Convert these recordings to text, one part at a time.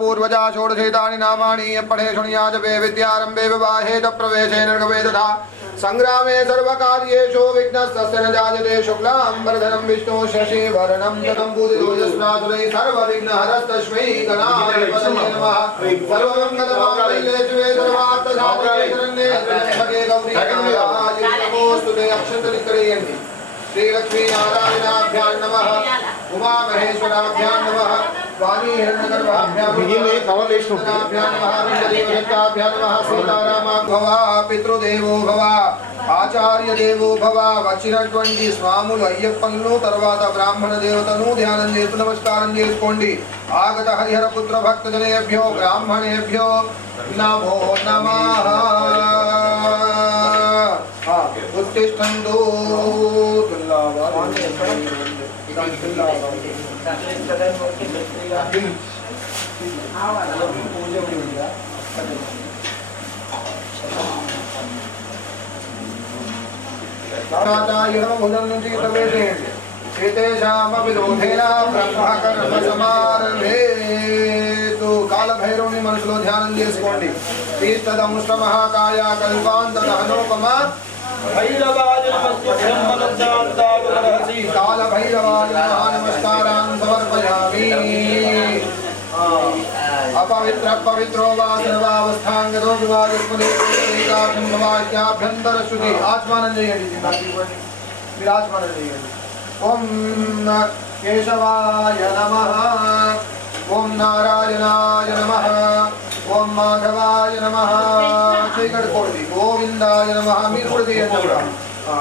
पूर्वजा षोडशेतानि नामानि पठे शृणुयाजपे विद्यारंभे विवाहे च प्रवेशे निर्गवेदधा संग्रामे सर्वकार्येषु विघ्नस्तस्य न जायते शुक्लांबरधरं विष्णु शशिवर्णं चतुर्भुजं भुजस्नातुलै सर्वविघ्नहरस्तस्मै गणाधिपतये नमः सर्वमङ्गलमाङ्गल्ये शिवे सर्वार्थसाधके शरण्ये त्र्यम्बके गौरी नारायणी नमोस्तुते अक्षन्तलिकरयन्ति श्रीलक्ष्मी नारायणाभ्यां नमः उमा महेश्वराभ्यां नमः वाणी हिरण्यगर्भाभ्यां नमः सीतारामा भव पितृदेवो भव आचार्य देवो भव వచ్చినటువంటి స్వాములు అయ్యప్పను తర్వాత బ్రాహ్మణ దేవతను ధ్యానం చేస్తూ నమస్కారం చేసుకోండి ఆగత హరిహర పుత్ర భక్తజనేభ్యో బ్రాహ్మణేభ్యో నమో నమః उत्तिष्ठन्तु भोजन నుంచి ప్రవేశించండి చేతేషామపి దోధేన బ్రహ్మకర్మ సమారభేతు కాలభైరవుని మనసులో ధ్యానం చేసుకోండి తీర్థదముష్ట మహాకాయ కల్పాంత దహనోపమ భైరవాయ నమస్కారాంతాగురహసి కాల భైరవాయ నమస్కారాన్ సమర్పయామి अपवित्र पवित्रो वा सर्वावस्थांगतो विवादिस्मदेकार्थं भवाक्याभ्यंतर श्रुति आत्मानं जयन्ति विराजमानं जयन्ति ओम केशवाय नमः ओम नारायणाय नमः ओम माधवाय नमः श्रीगढ़कोटी गोविंदाय नमः మీరు కూడా చేయండి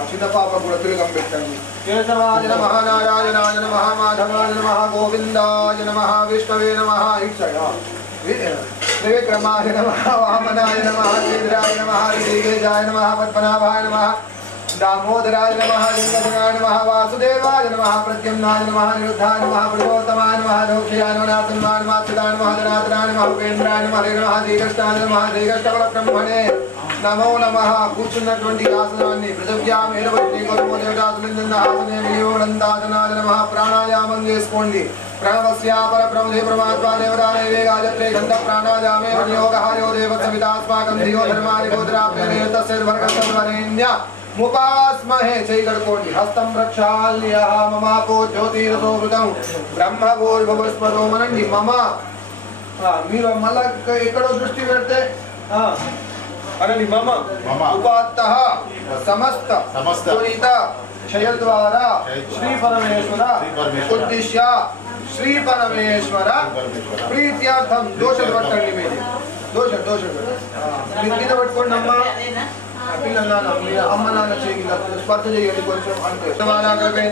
చిన్న పాప కూడా తిలకం పెట్టండి కేశవాయ నమః నారాయణాయ నమః మాధవాయ నమః గోవిందాయ నమః విష్ణవే నమః ఇచ్చగా త్రివిక్రమాయ నమః వామనాయ నమః శ్రీధరాయ నమః శ్రీకేశాయ నమః పద్మనాభాయ నమః दामोदराय नमः लिंगधराय नमः वासुदेवाय नमः प्रद्युम्नाय नमः निरुद्धाय नमः पुरुषोत्तमाय नमः दोक्षयाय नमः नाथन्माय नमः अच्युताय नमः धनाधनाय नमः उपेन्द्राय नमः हरे नमः श्रीकृष्णाय नमः श्रीकृष्णपरब्रह्मणे नमो नमः కూర్చున్నటువంటి ఆసనాన్ని పృథవ్యాం ఏడవట్టి గోమోదేవతాసులిందన్న ఆసనే వినియోగందాదనాయ నమః ప్రాణాయామం చేసుకోండి ప్రణవస్య పరబ్రహ్మదే పరమాత్మా దేవతానైవే గాయత్రే గంధ ప్రాణాయామే వినియోగః యో దేవస్మితాస్మాకం ధియో ధర్మాని గోత్రాప్యనే తస్య వర్గస్వరేణ్య मुपास्महे चैकड़कोटि हस्तं प्रक्षाल्य ममापो ज्योतिरसो वृतं ब्रह्मभूर्भुवस्वरो मనండి మమ మీరు మళ్ళా ఎక్కడో దృష్టి పెడితే అనండి మమ ఉపాత్తః సమస్త పునీత క్షయ ద్వారా శ్రీ పరమేశ్వర ఉద్దేశ్య శ్రీ పరమేశ్వర ప్రీత్యార్థం దోషం పట్టండి మీరు దోషం మీరు మీద పట్టుకోండి అమ్మ పిల్లల అమ్మ నాన్న చేయగల స్పర్శ చేయండి కొంచెం అంతే సమానాగ్రహే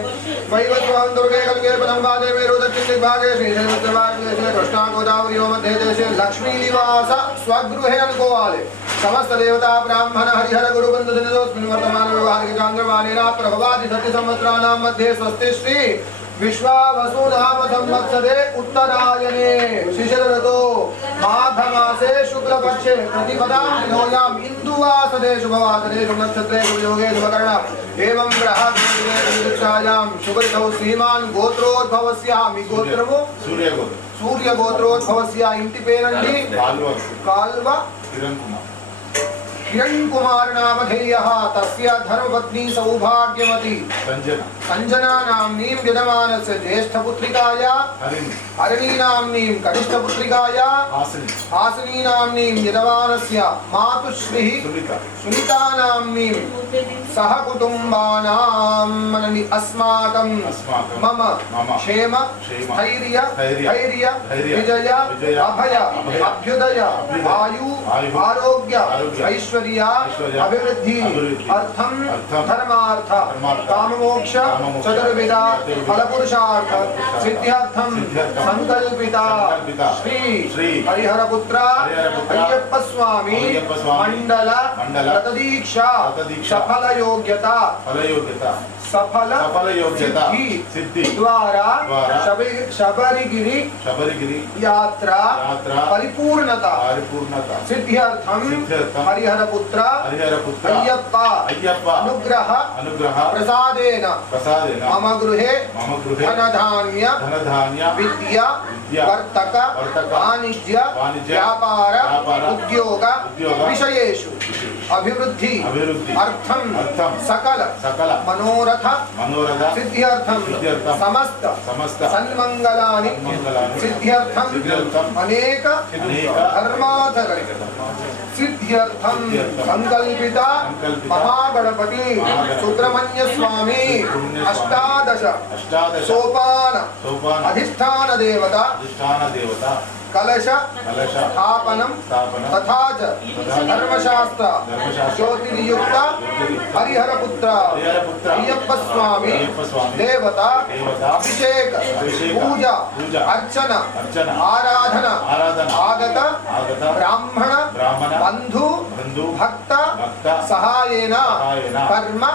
వైవస్వాం దుర్గే కల్గే పదంబాదే మేరు దక్షిణ విభాగే శ్రీశైలదేశే కృష్ణా గోదావరి మధ్య దేశే లక్ష్మీ నివాస స్వగృహే అనుకోవాలి సమస్త దేవతా బ్రాహ్మణ హరిహర గురుబంధు దినదోస్మిన్ వర్తమాన వ్యవహారిక చాంద్రమానేన ప్రభవాది సత్య సంవత్సరానాం మధ్య స్వస్తి శ్రీ विश्वावसुनाम संवत्सरे उत्तरायणे शिशिर ऋतौ माघ मासे शुक्ल पक्षे प्रतिपदां दिनोयां इंदुवासरे शुभवासरे शुभनक्षत्रे शुभयोगे शुभकर्ण एवं ग्रह दिक्षायां शुभ ऋतौ श्रीमान् गोत्रोद्भवस्य मी गोत्रमु सूर्य गोत्रोद्भवस्य इंटि पेरंडी काल्व किरण कुमार नामधेयः तस्य धर्मपत्नी सौभाग्यवती संजना नाम्नीं विद्यमानस्य ज्येष्ठपुत्रिकाया हरिणी नाम्नीं कनिष्ठपुत्रिकाया हासिनी नाम्नीं विद्यमानस्य मातुश्रीः सुनीता नाम्नीं सहकुटुम्बानां मननि अस्माकं मम क्षेम धैर्य विजय अभय अभ्युदय आयु आरोग्य ऐश्वर्य अभिवृद्धि अर्थम धर्मार्थ काममोक्ष चतुर्विधा फलपुरुषार्थ सिद्ध्यर्थम संकल्पिता श्री हरिहर पुत्र अय्यप्प स्वामी मंडल रतदीक्षा सफल योग्यता सफल योग्यता सिद्धि द्वारा शबरिगिरि यात्रा परिपूर्णता सिद्ध्यर्थम हरिहर पुत्र अय्यप्प अनुग्रह प्रसादेन मम गृहे धनधान्य विद्या वर्तक वाणिज्य व्यापार उद्योग विषयेषु अभिवृद्धि अर्थम सकल मनोरथ सिद्ध्यर्थम समस्त सन्मंगलानि सिद्ध्यर्थम अनेक धर्माचरण सिद्ध्यर्थम संकल्पिता महागणपति सुब्रह्मण्य स्वामी अष्टादश सोपान अधिष्ठान देवता कलश स्थापनम तथा च धर्मशास्त्र ज्योतिर्युक्त हरिहर पुत्र अय्यप्प स्वामी देवता अभिषेक पूजा अर्चना आराधना आगत ब्राह्मण बंधु भक्त सहायेन कर्म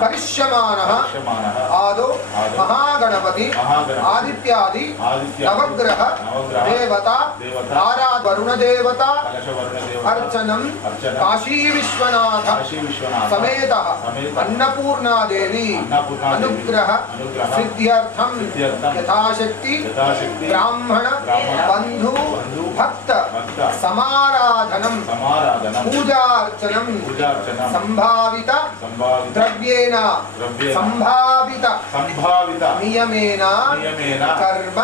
करिष्यमानः आदौ महागणपति आदित्यादि नवग्रह देवता आराध वरुण देवता अर्चनम काशी विश्वनाथ समेत अन्नपूर्णा देवी अनुग्रह सिद्ध्यर्थम यथाशक्ति ब्राह्मण बंधु भक्त समाराधनम पूजार्चनम संभावित द्रव्येन संभावित नियमेन कर्म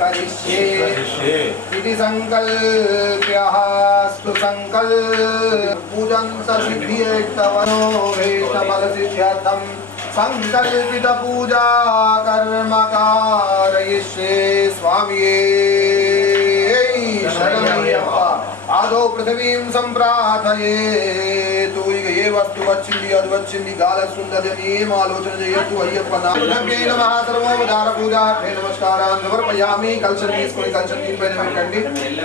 करिष्ये इति संकल्प्यः स्तु संकल्प पूजन सिद्ध्यर्थवनो वेदफलसिद्ध्यर्थं संकल्पित पूजा कर्म कारयिष्ये स्वामिये शरणमయ్యప్ప आदो पृथ्वीं संप्रार्थयेतु इक ये वस्तु వచ్చింది అది వచ్చింది గాల సుందరని ఏం ఆలోచన చేయొద్దు అయ్యప్ప నామకే నమః సర్వోపచార పూజార్థే నమస్కారాన్ సమర్పయామి కలశం తీసుకొని కలశం దీనిపైన పెట్టండి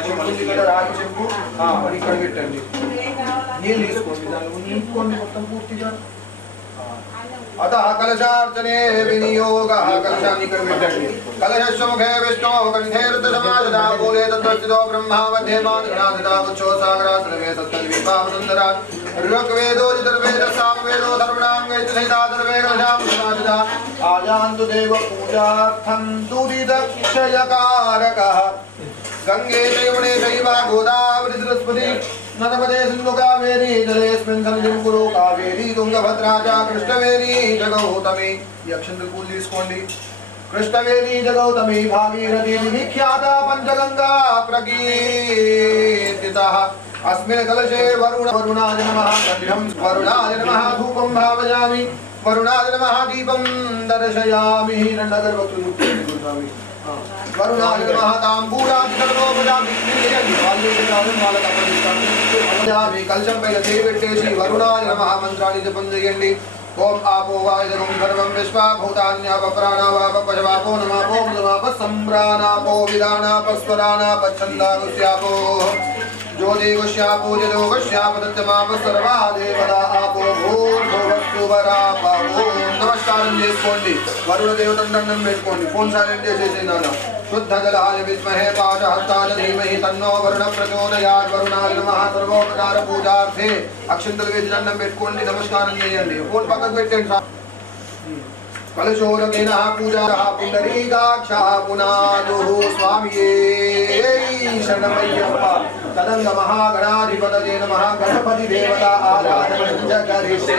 చెంపు ఇక్కడ రాగి చెంపు మరి ఇక్కడ పెట్టండి నీళ్ళు తీసుకోండి దానిలో నింపుకోండి మొత్తం పూర్తిగా अतः कलशार्चने विनियोगः कलशानि कर्मिष्यति कलशस्य मुखे विष्णो कंठे रुद्रसमाजदा मूले तत्त्वस्थितो ब्रह्मा मध्ये मानगणाधिता उच्छो सागरा सर्वे सत्तद्वीपावसुन्दरा ऋग्वेदो यजुर्वेदः सामवेदो धर्मणाङ्गैतसहिता सर्वे कलशां समाजदा आयान्तु देव पूजार्थं दुरितक्षयकारकः गंगे यमुने चैव गोदावरी सरस्वती नर्मदे सिंधु कावेरी जलेस्मिन् सन्निधिं कुरु कावेरी तुंगभद्रा च कृष्णवेणी जगौतमी यक्षिंद्र पूल తీసుకోండి कृष्णवेणी जगौतमी भागीरथी विख्याता पंचगंगा प्रकीर्तितः अस्मिन् कलशे वरुणाय नमः गन्धं वरुणाय नमः धूपं भावयामि वरुणाय नमः दीपं दर्शयामि नन्दगर्भकृतमुक्तिं वरुणाय नमः तांबूलादि सर्वोपचारादि कलशं पైన చేపెట్టేసి वरुणाय नमः మంత్రాన్ని జపం చేయండి ఓం ఆపో వాయుదం సర్వం విశ్వా భూతాన్యాప ప్రాణావాప పశవాపో నమాపో నమాప సంప్రాణాపో విదానాపస్వరానాపచ్ఛందాగుస్యాపో ज्योतिगुष्यापो जलोगुष्याप तत्माप सर्वा देवता आपो भूर्भुवस्सुवरापो नमस्कारं చేసుకోండి వరుణ దేవతను దండం పెట్టుకోండి ఫోన్ సైలెంట్ చేసేసి నాన్న शुद्ध जलाय विद्महे पाशहस्ताय धीमहि तन्नो वरुण प्रचोदयात् वरुणाय नमः सर्वोपचार पूजार्थे అక్షంతలు వేసి దండం పెట్టుకోండి నమస్కారం చేయండి ఫోన్ పక్కకు పెట్టండి कलशोरकेनः पूजाः पुंडरीकाक्षः पुनादुः स्वामिये शरणमయ్యప్ప तदंग महागणाधिपतये नमः गणपति देवता आराधनं च करिष्ये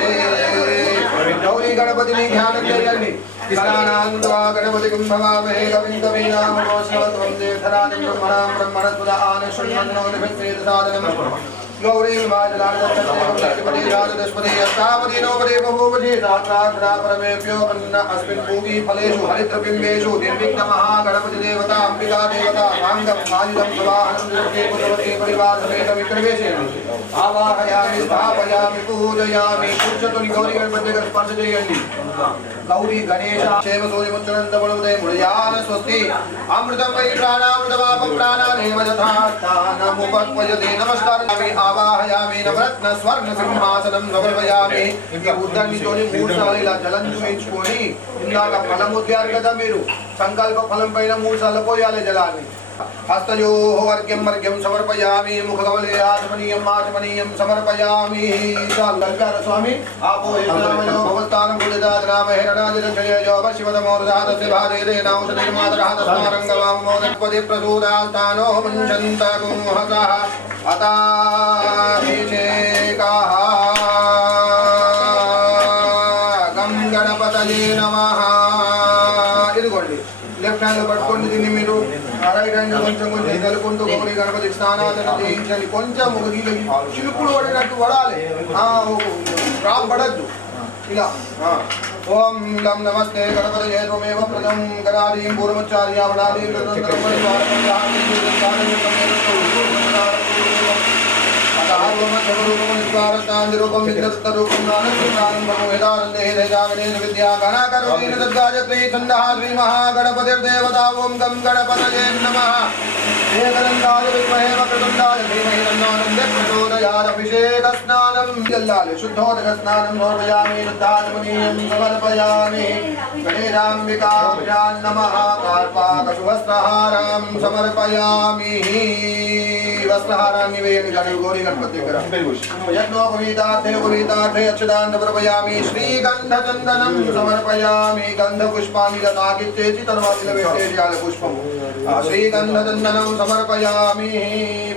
गौरी गणपतिनि ध्यानं చేయండి కిరానాంద్వా గణపతి కుంభవామహే కవిం కవీనామోషవత్వం దేవధరాజం బ్రహ్మణాం బ్రహ్మణస్పద ఆనశృణ్వన్నోనిభిస్సేద సాధనం गौरी माजलानदत्तदेवपति राजदस्पति अष्टापति नवपति बहुपति सहस्राक्षरा परमेभ्यो अन्न अस्मिन् भूमि फलेषु हरिद्रबिम्बेषु निर्विघ्न महागणपति देवता अंबिका देवता साङ्गं सायुधं सवाहनं दुर्गे पुत्रवती परिवार समेत विक्रमेशेन आवाहयामि स्थापयामि पूजयामि पूज्यतु गौरी गणपति स्पर्श చేయండి गौरी गणेश क्षेम सूर्यमुच्चनंद बलुदय मुळयान स्वस्ति अमृतं वै प्राणामृतमाप प्राणानेव यथास्थानमुपक्वयते नमस्कारामि आवाहयामि नवरत्न स्वर्ण सिंहासनं समर्पयामि ఈ బుద్ధాన్ని తోని 3 సార్లు ఇలా జలం చూయించుకొని ఇందాక ఫలము తయారు కదా మీరు సంకల్ప ఫలం పైన 3 సార్లు పోయాలి జలాన్ని हस्तयोः वर्ग्यं वर्ग्यं समर्पयामि मुखकमले आचमनीयं आचमनीयं समर्पयामि लंकार स्वामी आपो यज्ञामयो भवत्तानं बुद्धिदातनामहे रणादिदक्षयो वशिवतमोरदातस्य भारेदे नाउषधिर्मातरः तस्मारङ्गवामोदपदे प्रसूदास्तानो मुञ्चन्तगुंहसः अताभिषेकः गं गणपतये नमः इदुकोंडि लेफ्ट हैंड లో పట్టుకోండి దీన్ని మీరు రైట్ హ్యాండ్ కొంచెం కొంచెం కలుపుకుంటూ గౌరీ గణపతి స్నానాదన చేయించండి కొంచెం వీళ్ళకి చిలుపులు పడినట్టు పడాలి రామ్ పడద్దు ఇలా ఓం లం నమస్తే గణపతయే త్వమేవ ప్రథం గణాదీం పూర్వముచ్చార్య వడాదీం रूपम विद्युत रूपम नानकरूपम वेदानंदे देजागणेन विद्या गणाकरोणेन तद्गायत्री छन्दः श्री महागणपतिर्देवता ओम गं गणपतये नमः एकदन्ताय विद्महे वक्रतुण्डाय धीमहि तन्नो प्रचोदयात् अभिषेक स्नानं जल्लाले शुद्धोदक स्नानं समर्पयामि रुद्राचमनीयं समर्पयामि गणेशाम्बिकाभ्यां नमः कार्पाकशुवस्त्रहारं समर्पयामि वस्त्रहाराणि वेयनि गणेश गौरी गणपति करा यज्ञोपवीतार्थे अक्षदान् समर्पयामि श्रीगन्धचन्दनं समर्पयामि गन्धपुष्पाणि ददाकित्येति तन्वादिलवेटेर्याल पुष्पम् श्रीगन्धचन्दनं समर्पयामि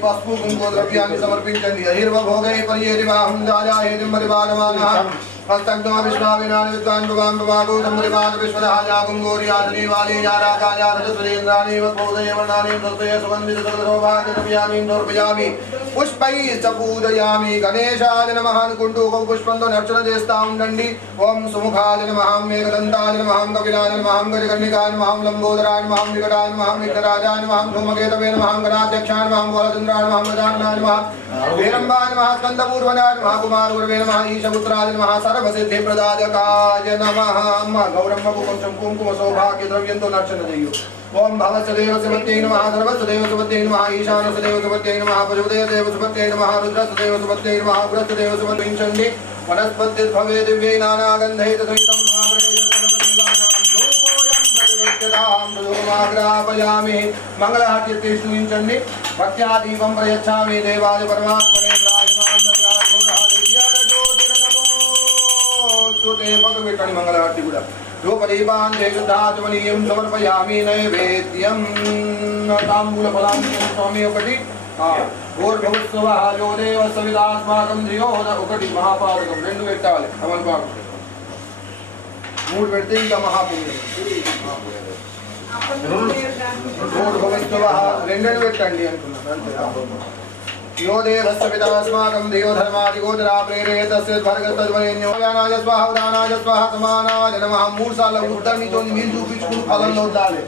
पस्पु कुङ्कुमद्रव्याणि समर्पिञ्चन्ति अहिर्वभोगैः पर्येतिवाहं जायाहेतिं परिपालमानः हस्तग्नो विष्णाविनानि विद्वान् भवान् भवागो सम्रिपाद विश्वदहाया गुङ्गोर्यादनी वाली याराकाया धृतसुरेन्द्राणि वक्रोदये वर्णानि धृतये सुगन्धित सकलसौभाग्यद्रव्याणि समर्पयामि पुष्पैः च पूजयामि गणेशाय नमः कुण्डूकं पुष्पं अर्चनजेस्तां दण्डी ॐ सुमुखाय नमः मेघदन्ताय नमः कपिलाय नमः गजकर्णिकाय नमः लम्बोदराय नमः विकटाय नमः विघ्नराजाय नमः धूमकेतवे नमः गणाध्यक्षाय नमः बालचन्द्राय नमः गजाननाय नमः हेरम्बाय नमः स्कन्दपूर्वनाय नमः कुमारगुरवे नमः ईशपुत्राय नमः सर्वसिद्धिप्रदायकाय नमः गौरम्म कुंकुम कुंकुम सौभाग्य द्रव्यंतो नर्चन देयो ओम भवसदेव सुपत्यै नमः सर्वसदेव सुपत्यै नमः ईशानसदेव सुपत्यै नमः पशुदेव देव सुपत्यै नमः रुद्रसदेव सुपत्यै नमः उग्रसदेव सुपत्यै चण्डी वनस्पतिर्भवे दिव्यै नानागन्धैः तथैतं माग्रापयामि मंगलहार्तिस्तुं चण्डी भक्त्यादीपं प्रयच्छामि देवाय परमात्मने मंगलारती गुड़ा धूपदीपान् जयशुद्धाचमनीयं समर्पयामि नैवेद्यं ताम्बूलफलां स्वामी ఒకటి भूर्भुवस्सुवः यो देवः सवितास्माकं धियो न ఒకటి మహాపాదకం రెండు పెట్టాలి అమల్పాకు మూడు పెడితే ఇంకా మహాపుణ్యం భూర్భువస్సువः రెండు పెట్టండి అనుకున్నాను అంతే यो देवस्य पितास्माकं धियो धर्मादिगोचरा प्रेरयेत् तस्य भर्गस्तद्वरेण्यो यानाय स्वाहा उदानाय स्वाहा समानाय नमः मूर्साल उद्धरणी तो मिलजू पिचकुल फलन लोदाले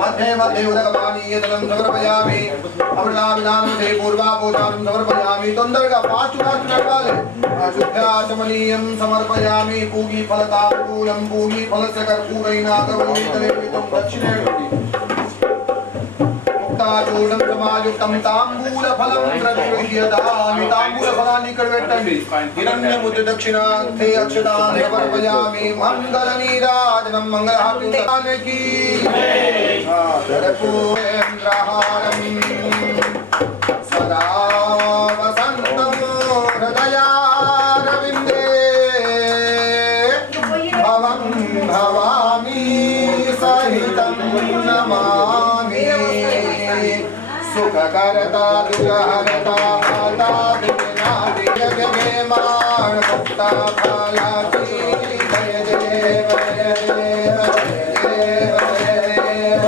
मध्ये मध्ये उदकपानीयतलं समर्पयामि अमृताविधानं ते पूर्वापोषानं समर्पयामि तोंदरगा पांच नडवाले अशुद्धाचमनीयं समर्पयामि पूगी फलताम्बूलं पूगी फलस्य कर्पूरैनागवल्लीतलेपितं दक्षिणेऽपि चूर्णं समायुक्तं ताम्बूलफलं प्रगृह्यतामि ताम्बूलफलानि ఇక్కడ పెట్టండి हिरण्यमुद्र दक्षिणार्थे अक्षतानि समर्पयामि मंगलनीराजनं मंगलहारति की कर्पूरेन्द्रहारं सदा वसन्तं हृदयारविन्दे भवं भवामि सहितं नमामि सुखकर्ता दुःखहर्ता माता विघ्नादि जगे माण मुक्ता फलाची जय देव जय देव जय देव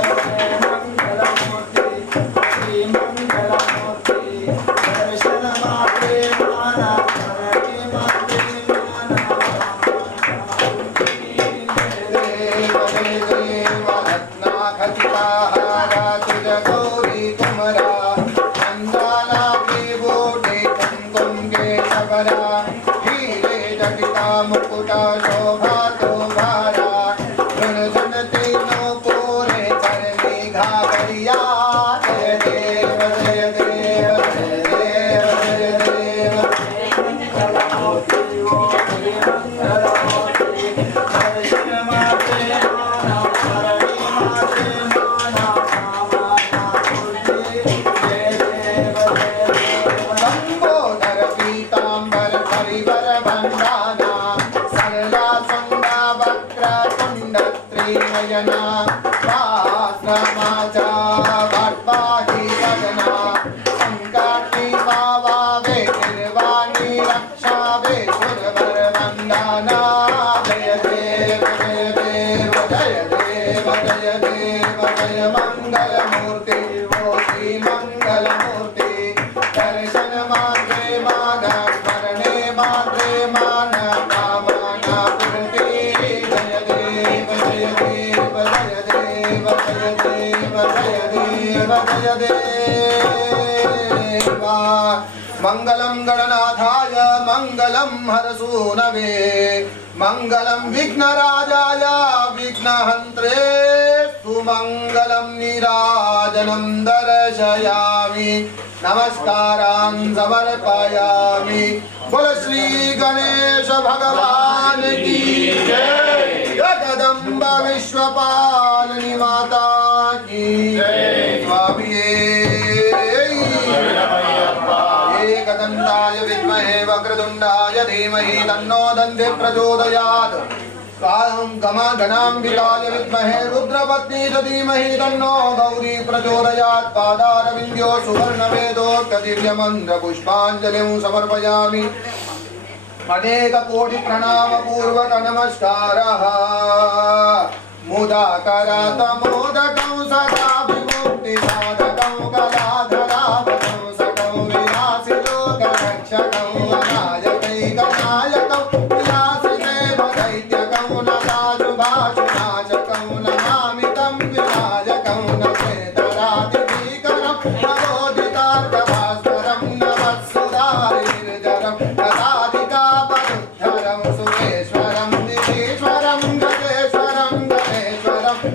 मंगलमूर्ति मंगलमूर्ति दर्शन मात्रे माना करणी मात्रे माना जय देव रत्ना खचिता हारा तुझ गौरी कुमरा चंदना के बोटे कुमकुम के सबरा हीरे जटिता मुकुटा शोभा तो भारा झुन झुन तीनों पूरे चरणी घाघरिया जय देव जय देव जय देव जय देव मंगलमूर्ति मंगलमूर्ति दर्शन मात्रे माना करणी मात्रे माना लंबोदर पीतांबर परिवर बंदाना सरला संगा वक्र कुंड त्रिनयना वास्त्रमाचा वट्वाही गगना संकटी पावा वे निर्वाणी रक्षा वे सुरवर वंदना जय देव जय देव जय देव जय देव जय मंगलमूर्ति वो श्री मंगलमूर्ति दर्शन मात्रे मान स्मरणे मात्रे मान कामना पूर्ति जय देव जय देव जय देव जय देव जय देव जय देव मंगलम गणनाथाय मंगलम हरसूनवे मंगलम विघ्नराजाय विघ्नहन्त्रे सुमंगलम नीराजनं दर्शयामि नमस्कारान् समर्पयामि बोल श्री गणेश भगवान की जय जगदम्ब विश्वपालिनी माता की जय स्वामी विद्महे वक्रतुण्डाय धीमहि तन्नो दन्ति प्रचोदयात् गणाम्बिकाय विद्महे रुद्रपत्नी च धीमहि तन्नो गौरी प्रचोदयात् पादारविन्द्यो सुवर्णवेदोक्तदिव्यमन्त्रपुष्पाञ्जलिं समर्पयामि अनेककोटिप्रणामपूर्वक नमस्कारः मुदाकरातमोदकं सदा विमुक्तिसाधकं कलाधरापदं सकं विलासिलोकरक्षकं अनायकैकनायकं विलासिदेवदैत्यकं नदाशुभाशुनाशकं नमामि तं विनायकं न चेतरादिभीकरं नवोदितार्कभास्करं नवत्सुधारिर्जरं नदाधिकापरुद्धरं सुरेश्वरं निधीश्वरं गजेश्वरं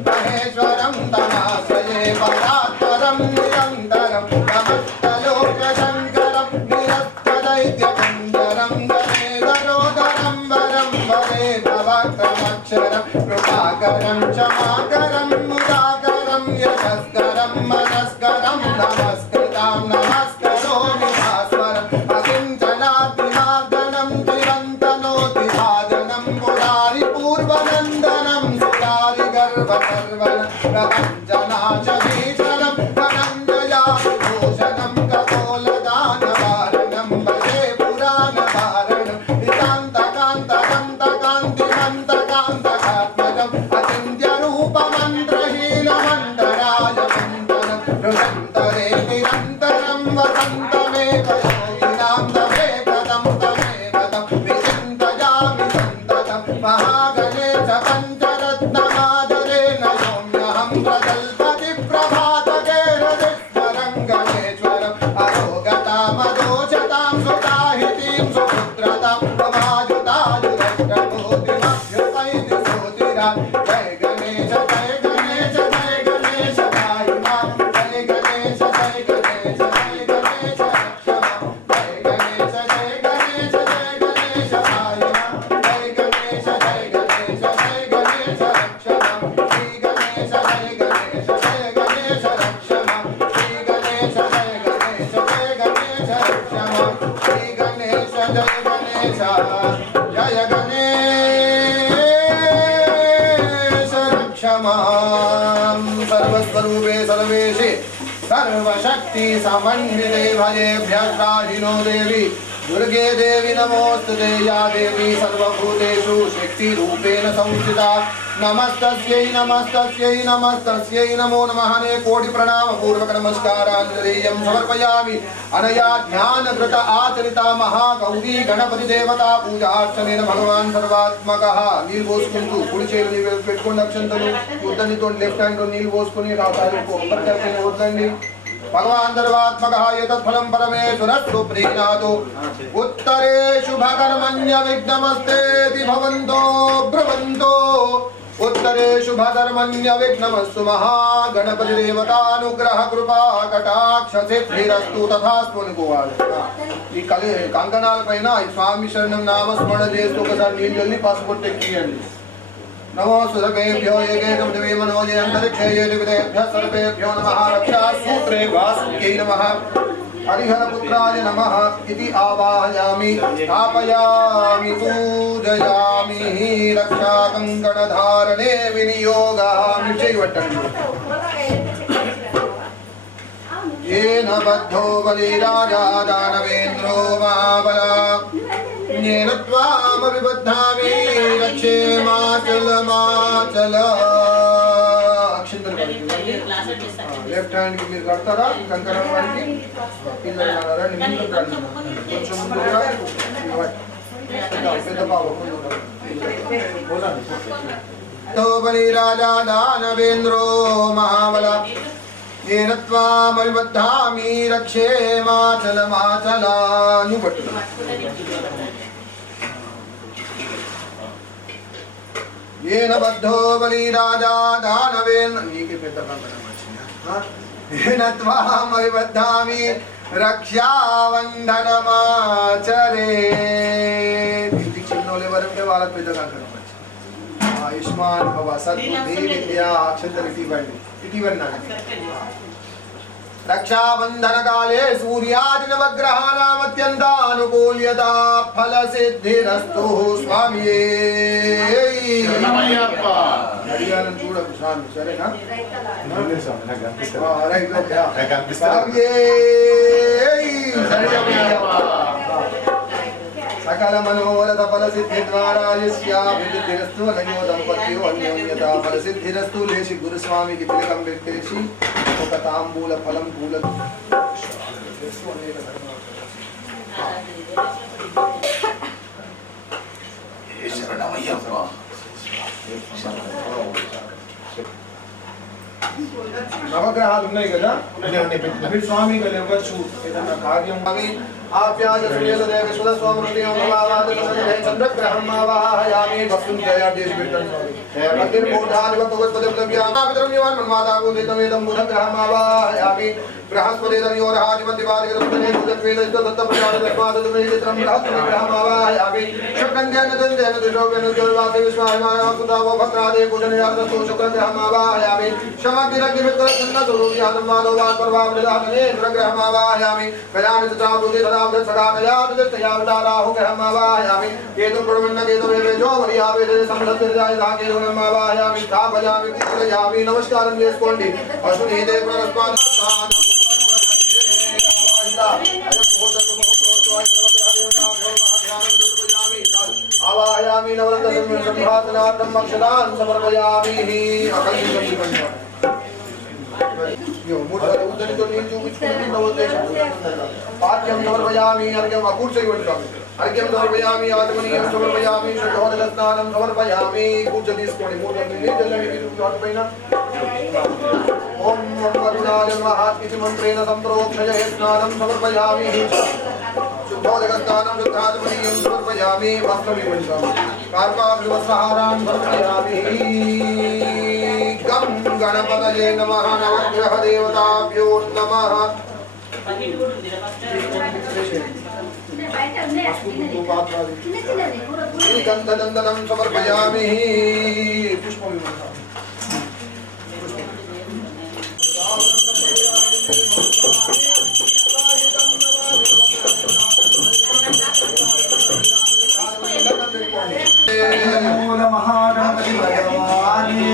महेश्वरं तमाश्रये परात्परं निरन्तरं नमस्तलोकशङ्करं निरस्तदैत्यकञ्जरं गणेशरोदरं वरं वरे भवक्रमक्षरं कृपाकरं क्षमाकरं मुदाकरं यशस्करं मनस्करं नमस्कृतां नमस्करोमि भास्वरम् अकिञ्चनाद्रिमार्दनं चिरन्तनोतिभाजनं पुरारिपूर्वनन्दनं सुरारिगर्भसर्वनं प्रपञ्चनाशभीषणं धनञ्जयाभूषणं कपोलदानवारणं भजे पुराणधारणं नितान्तकान्तकान्तिमन्तकान्तकात्मजम् अचिन्त्यरूपमन्त्रहीनमन्तरायमन्तनं हृदन्तरे निरन्तरं वसन्तमेव योगिनां तमेकदं विचिन्तयामि सन्ततं महागणेश पञ्चरत्नमादरेण सौम्यहं प्रजल्पति प्रभातके हृदिस्वरं गणेश्वरम् अरोगतामदोषतां सुताहितीं सुपुत्रतां प्रभाजुतायुरष्टभूतिमभ्युपैति सोतिरान् जय गणेश जय गणेश जय गणेश दायिमां जय गणेश जय गणेश जय गणेश रक्षमां जय गणेश जय गणेश जय गणेश दायिमां जय गणेश जय गणेश जय गणेश रक्षमां श्री गणेश जय गणेश जय गणेश रक्षमां श्री गणेश जय गणेश जय गणेश रक्षमां श्री गणेश जय गणेश जय गणेश रक्षमां सर्वस्वरूपे सर्वेशे सर्वशक्ति समन्विते भजेभ्यस्त्राहिनो देवी दुर्गे देवी नमोस्तुते या देवी सर्वभूतेषु शक्तिरूपेण संस्थिता नमस्तस्यै नमस्तस्यै नमस्तस्यै नमो नमः ने कोटि प्रणाम पूर्वक नमस्काराञ्जलिं समर्पयामि अनया ध्यानकृत आचरिता महागौरी गणपति देवता पूजार्चनेन भगवान् सर्वात्मकः నీళ్ళు పోసుకుంటూ కుడి చేతులు పెట్టుకోండి అక్షంతలు ఉద్దనితో లెఫ్ట్ హ్యాండ్ నీళ్ళు పోసుకొని రాతాలు కొబ్బరికాయ వద్దండి भगवान् सर्वात्मकः एतत्फलं परमेश्वरस्तु प्रीणातु उत्तरे शुभकर्मण्य विघ्नमस्तेति भवन्तो ब्रुवन्तो उत्तरे शुभकर्मण्य विघ्नमस्तु महागणपति देवतानुग्रह कृपा कटाक्ष सिद्धिरस्तु तथास्तु అనుకోవాలి ఈ కంకణాల పైన స్వామి శరణం నామ స్మరణ చేస్తూ ఒకసారి నీళ్ళు చల్లి పసుపు ఎక్కియండి नमो सुरभेभ्यो एकेकं दिवे मनोजे अंतरिक्षे ये दिविदेभ्यः सर्वेभ्यो नमः रक्षासूत्रे वासुक्यै नमः हरिहरपुत्राय नमः इति आवाहयामि स्थापयामि पूजयामि रक्षाकङ्कणधारणे विनियोगामि चैवट्टम् येन बद्धो बलिराजा दानवेन्द्रो महाबला येन त्वामभिबध्नामि रक्षे माचल माचल अक्षिंतल लेफ्ट హ్యాండ్ కి మీరు కడతారా కంకణం వారికి పిల్లలు రండి ముందుకు రండి కొంచెం ముందుగా పెద్ద బాబు तो बलिराजा दानवेन्द्रो महाबला येन त्वामभिबध्नामि रक्षे माचल माचल नु पट्टु येन बद्धो बलिराजा दानवेन्द्र नीके पेद्द कंकणं వచ్చిందా येन त्वामभिबध्नामि रक्षाबन्धनमाचरे ఇంటికి చిన్నోళ్ళు ఎవరంటే వాళ్ళకి పెద్ద కంకణం వచ్చింది आयुष्मान भव सद्बुद्धि विद्या अक्षंतल इटी बंडी रक्षाबंधन काले सूर्यादि नवग्रहाणामत्यन्तानुकूल्यता फलसिद्धिरस्तु स्वामी అడిగాలని చూడకు స్వామి సరేనా సకల మనోరథ ఫల సిద్ధి ద్వారా యస్యాభివృద్ధిరస్తు అనయో దంపత్యో అన్యోన్యత ఫల సిద్ధిరస్తు లేచి గురుస్వామికి తిలకం పెట్టేసి ఒక తాంబూల ఫలం పూల నవగ్రహాలు ఉన్నాయి కదా మీరు స్వామి గారు ఇవ్వచ్చు ఏదన్నా కార్యం ఆప్యాయ సురేంద్రదేవ సుధ స్వామి చంద్రగ్రహం ఆవాహయామి భక్తుం జయాదేశి పెట్టండి అతిర్మూఢాని భగవత్పదవ్యామావిద్రమ్యవాన్ మాతాగోదితమేదం బుధగ్రహం ఆవాహయామి బృహస్పతిర్యోరహాధిపతివాదిగతముదనే దత్తప్రజాతస్మాదస్మాదతుమేదిత్రం బృహస్పతిగ్రహం ఆవాహయామి శుక్రంధ్యానదంధ్యాన దుర్యోగేన జ్యోతివాసే విశ్వాహిమాయాసుదావో భద్రాదే పూజనయాదతో శుక్రగ్రహం ఆవాహయామి శమగ్నిరగ్నిమిత్రసన్నదుర్వ్యానం మాధవాన్ పర్వామృదాననే ఇంద్రగ్రహం ఆవాహయామి గజాని చిత్రామృతి సదామృతసగానయాదుదత్తయావతారాహు గ్రహం ఆవాహయామి కేతుం ప్రవన్న కేతువేవేజో మరియావేదే సంసత్తిర్జాయ ధాకేతుం ఆవాహయామి స్థాపయామి పూజయామి నమస్కారం చేసుకోండి అశ్వనీదే ప్రస్పాద आवाहयामि नवरत्न संभाषणार्थं अक्षरान् समर्पयामि यो मूर्धन उद्धरि तो नीचु विचुकुनि नवोदेश पाठ्यं समर्पयामि अर्घ्यम् अकूर्चै वट्टामि अर्घ्यं समर्पयामि आत्मनीयं समर्पयामि शुद्धोदकस्नानं समर्पयामि पूज्य తీసుకోండి మూర్ధని నీచల్లని విరుద్ధపైన ఓం వరుణాయ నమః ఇతి మంత్రేణ సంప్రోక్షయ స్నానం సమర్పయామి शुद्धोदकस्नानं शुद्धात्मनीयं समर्पयामि वस्त्रं वञ्चामि कार्पाग्रवस्त्रहारान् समर्पयामि गं गणपतये नमः नवग्रहदेवताभ्यो नमः गन्धचन्दनं समर्पयामि पुष्पं महागणपति भगवाने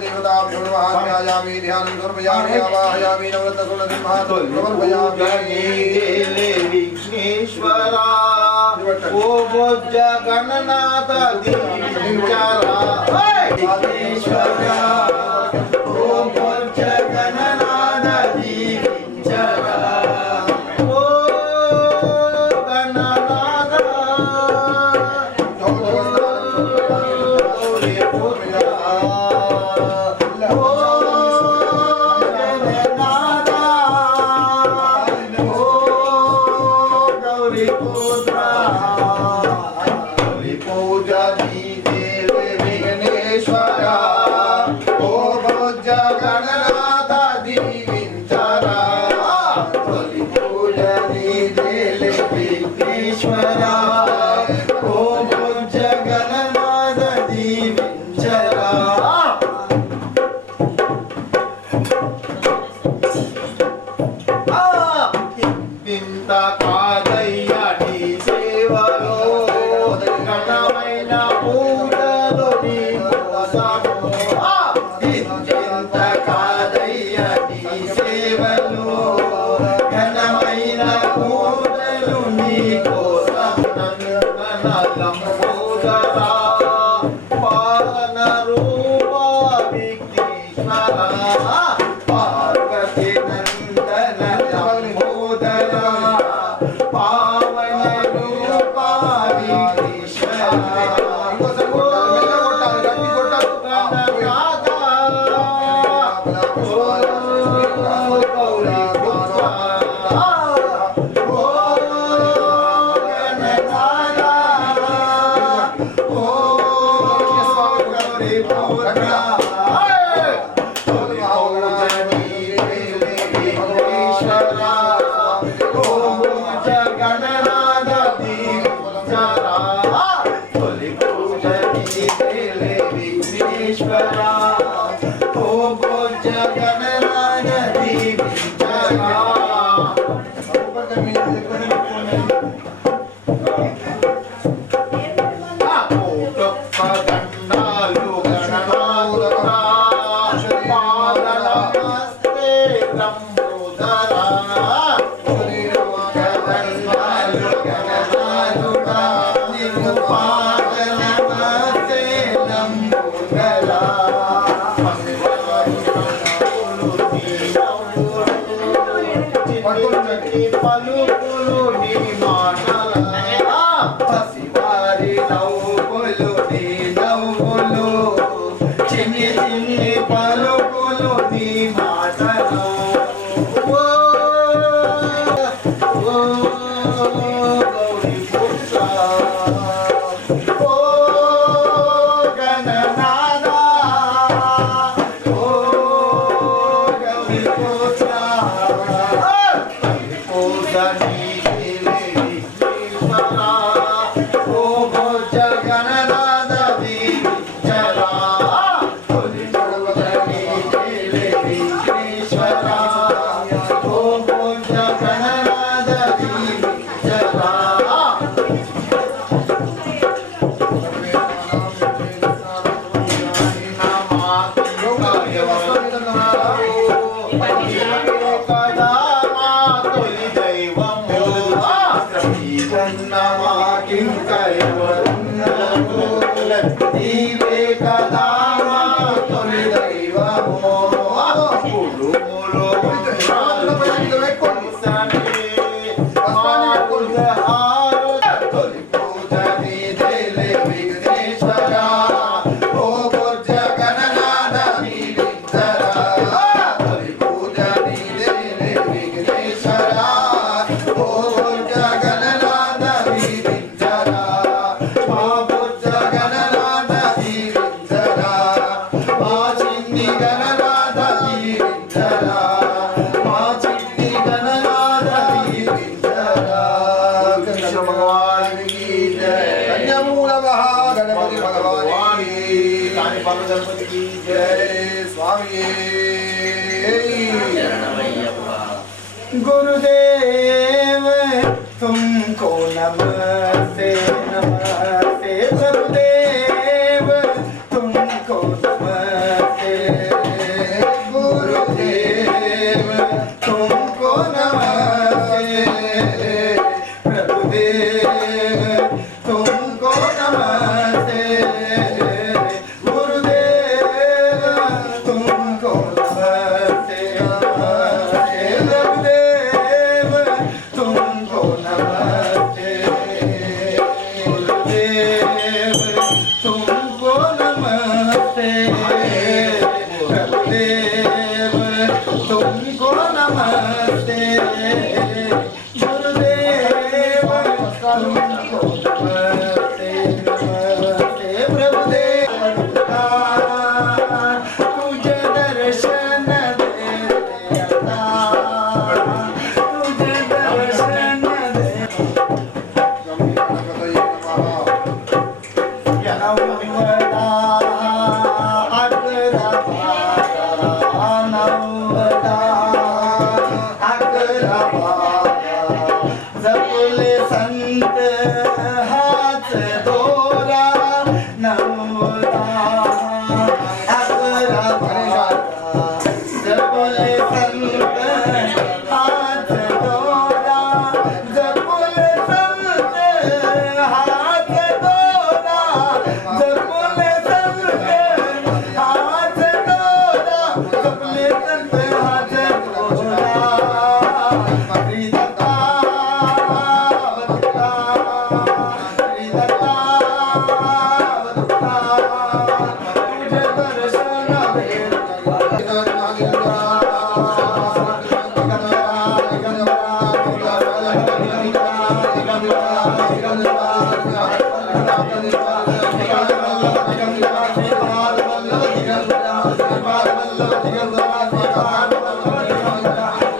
देवताभ्योर्वहाम्यायामि ध्यानं समर्पयामि आवाहयामि नवरत्नसुलसिंहासनप्रवर्पयामि विघ्नेश्वरा ओ भोज गणनाथ दीनचारा विघ्नेश्वरा ओ भोज गणनाथ दीनचारा ओ गणनाथ गौरी पुत्र गुरुदेव नमस्ते नमस्ते गुरुदेव तुमको नमस्ते गुरुदेव तुमको नमस्ते प्रभुदेव तुमको नमस्ते गुरुदेव तुमको नमस्ते गुरुदेव तुमको नमस्ते गुरुदेव तुमको नमस्ते प्रभुदेव तुमको नमस्ते गुरुदेव तुमको नमस्ते नमस्ते प्रभुदेव तुझे दर्शन देता तुझे दर्शन दे नवदा अग्रभागा नवदा अग्रभागा जपले संत हात दोरा नवदा अग्रभागा जपले संत हात दोरा जपले संत हात दोरा जपले संत हात दोरा जपले संत हात दोरा श्रीदत्ता वदत्ता श्रीदत्ता वदत्ता तुझे दर्शन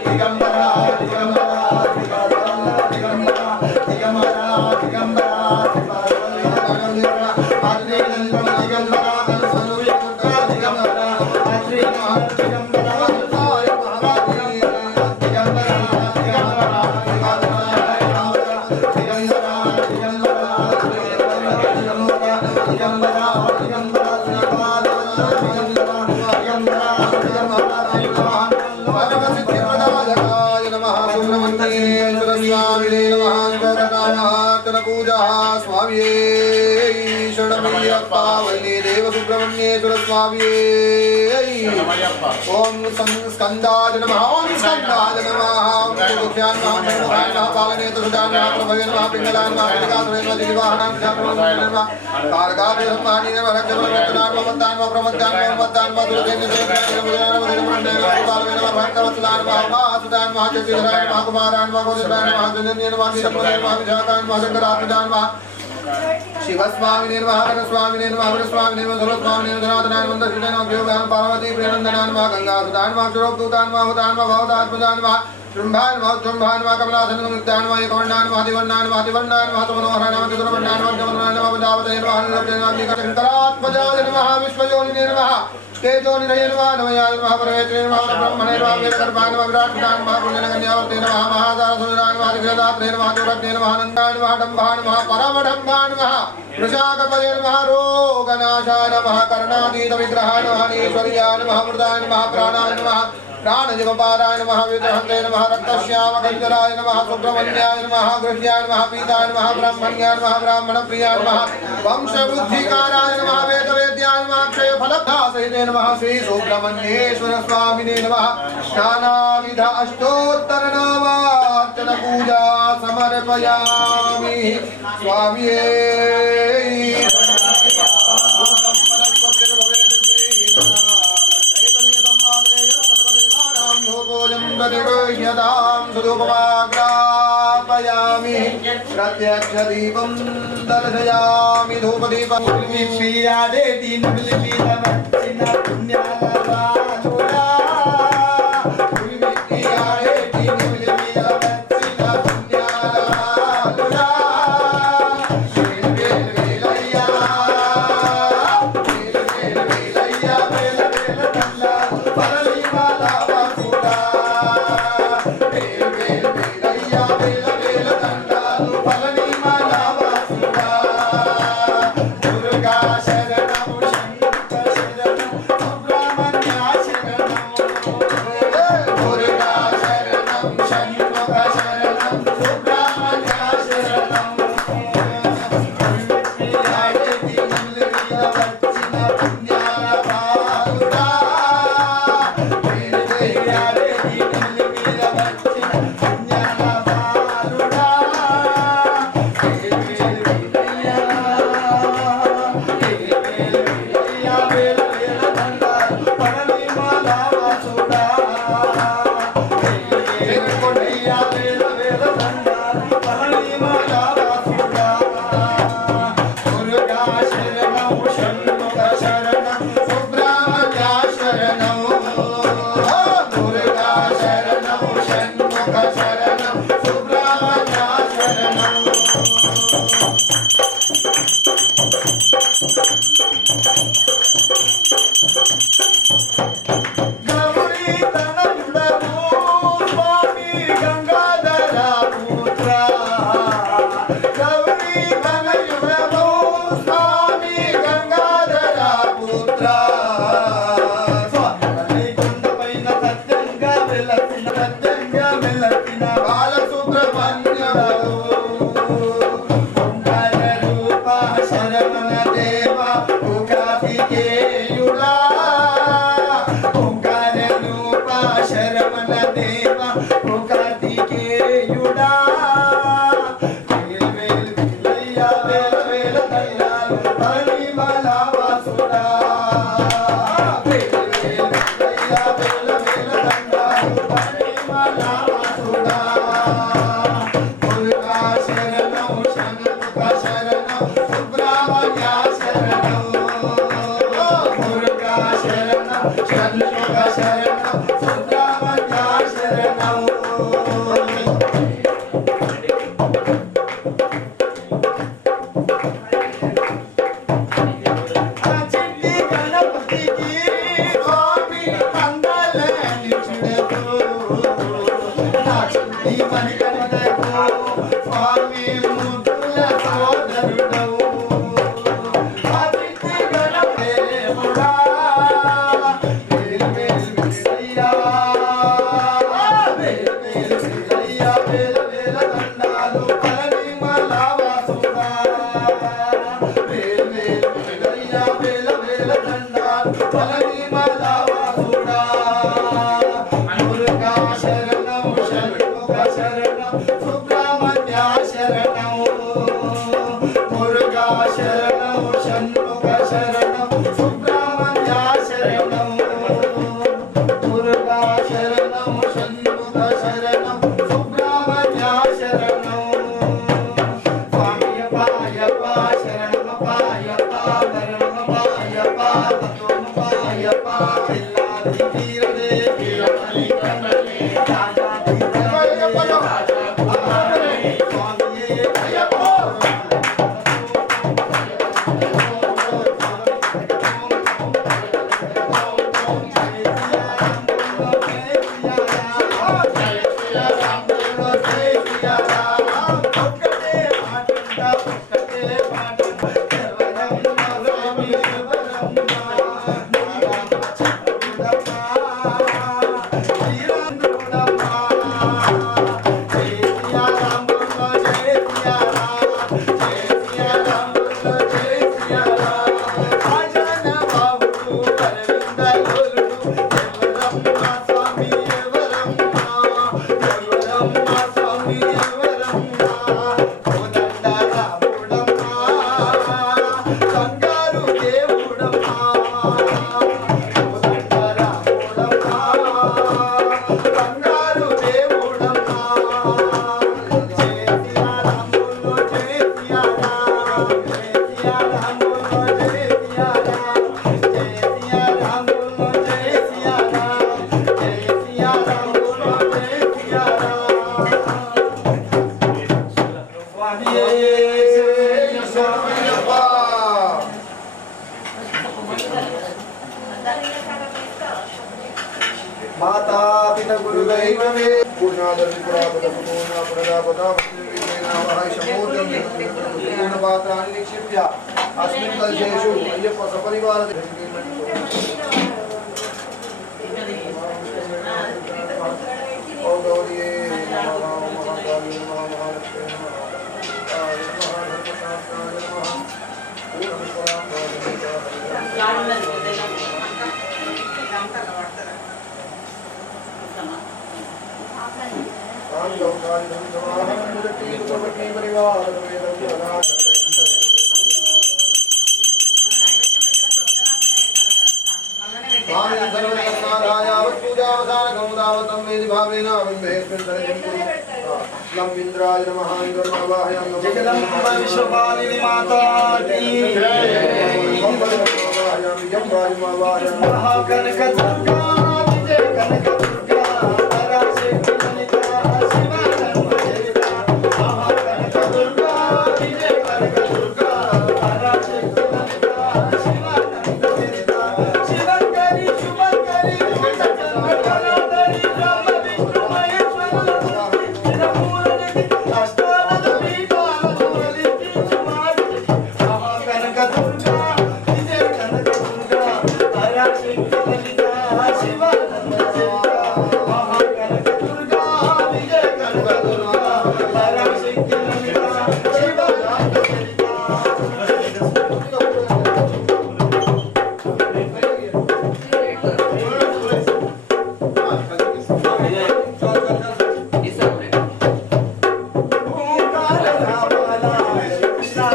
देव स्वामी ओम स्कंदाय नमः ओम स्कंदाय नमः ओम दुख्यान नमः पावने तुषान नमः प्रभवे नमः पिंगलान नमः पिंगलान नमः दिवाहनां नमः कारगादे सम्मानि नमः रक्षवरवत्तान नमः मत्तान नमः प्रमत्तान नमः मत्तान नमः दुर्गेन नमः पावने नमः भक्तवत्सलान नमः सुदान नमः चेतिराय नमः कुमारान नमः गोविंदान नमः जन्यन नमः विष्णुदान नमः विजातान नमः शंकरात्मजान नमः शिवस्वामी निर्वाहन स्वामी निर्वाहन स्वामी निर्वाहन स्वामी निर्वाहन वंदना नमः पार्वती प्रियनंदना नमः गंगा सुदान नमः क्षरोक्तुदान नमः हुदान नमः भवदात्मजान नमः शुंभान नमः शुंभान नमः कमलासन मुक्तान नमः एकवर्णान नमः दिवर्णान नमः दिवर्णान नमः तमनोहरान नमः चतुर्वर्णान नमः जमनान नमः वदावते नमः नमः शंकरात्मजाय नमः विश्वयोनिने नमः तेजोनिधये नमः नमयाय नमः परमेश्वरे नमः ब्रह्मणे नमः वेदकर्माय नमः विराट्पिताय नमः पुण्यनगन्यावर्ते नमः महासारसुराय नमः दिग्रदात्रे नमः चोरग्ने नमः नन्दाय नमः डम्भाय नमः परमडम्भाय नमः वृषाकपये नमः रोगनाशाय नमः कर्णातीतविग्रहाय नमः ईश्वर्याय नमः मृदाय नमः प्राणाय नमः प्राणजगपाराय नमः विदहन्ते नमः रक्तश्यामकञ्जराय नमः सुब्रह्मण्याय नमः गृह्याय नमः पीताय नमः ब्राह्मण्याय नमः ब्राह्मणप्रियाय नमः वंशबुद्धिकाराय नमः वेदवेद्याय नमः क्षयफलप्रदासहिते नमः श्री सुब्रह्मण्येश्वर स्वामिने नमः नानाविध अष्टोत्तरनामार्चन पूजा समर्पयामि स्वामिये सुधूपमाग्रापयामि प्रत्यक्षदीपं दर्शयामि धूपदीपं Palani माता पिता गुरुदैव मे पूर्णादर्शि पुरापद पूर्णा पुरदापदा वहाय शमोदं पूर्ण पात्राणि निक्षिप्य अस्मिन् कलशेषु अय्यप्प सपरिवार ओ गौरिये नमः महाकाली नमः महालक्ष्मी नमः महाधर्मशास्त्राय नमः इंद्राय नमः जगदम्बा विश्वपालिनी माता की महाकनक दुर्गा विजय कनक दुर्गा पराशक्ति ललिता शिवा धर्मचरिता महाकनक दुर्गा विजय कनक दुर्गा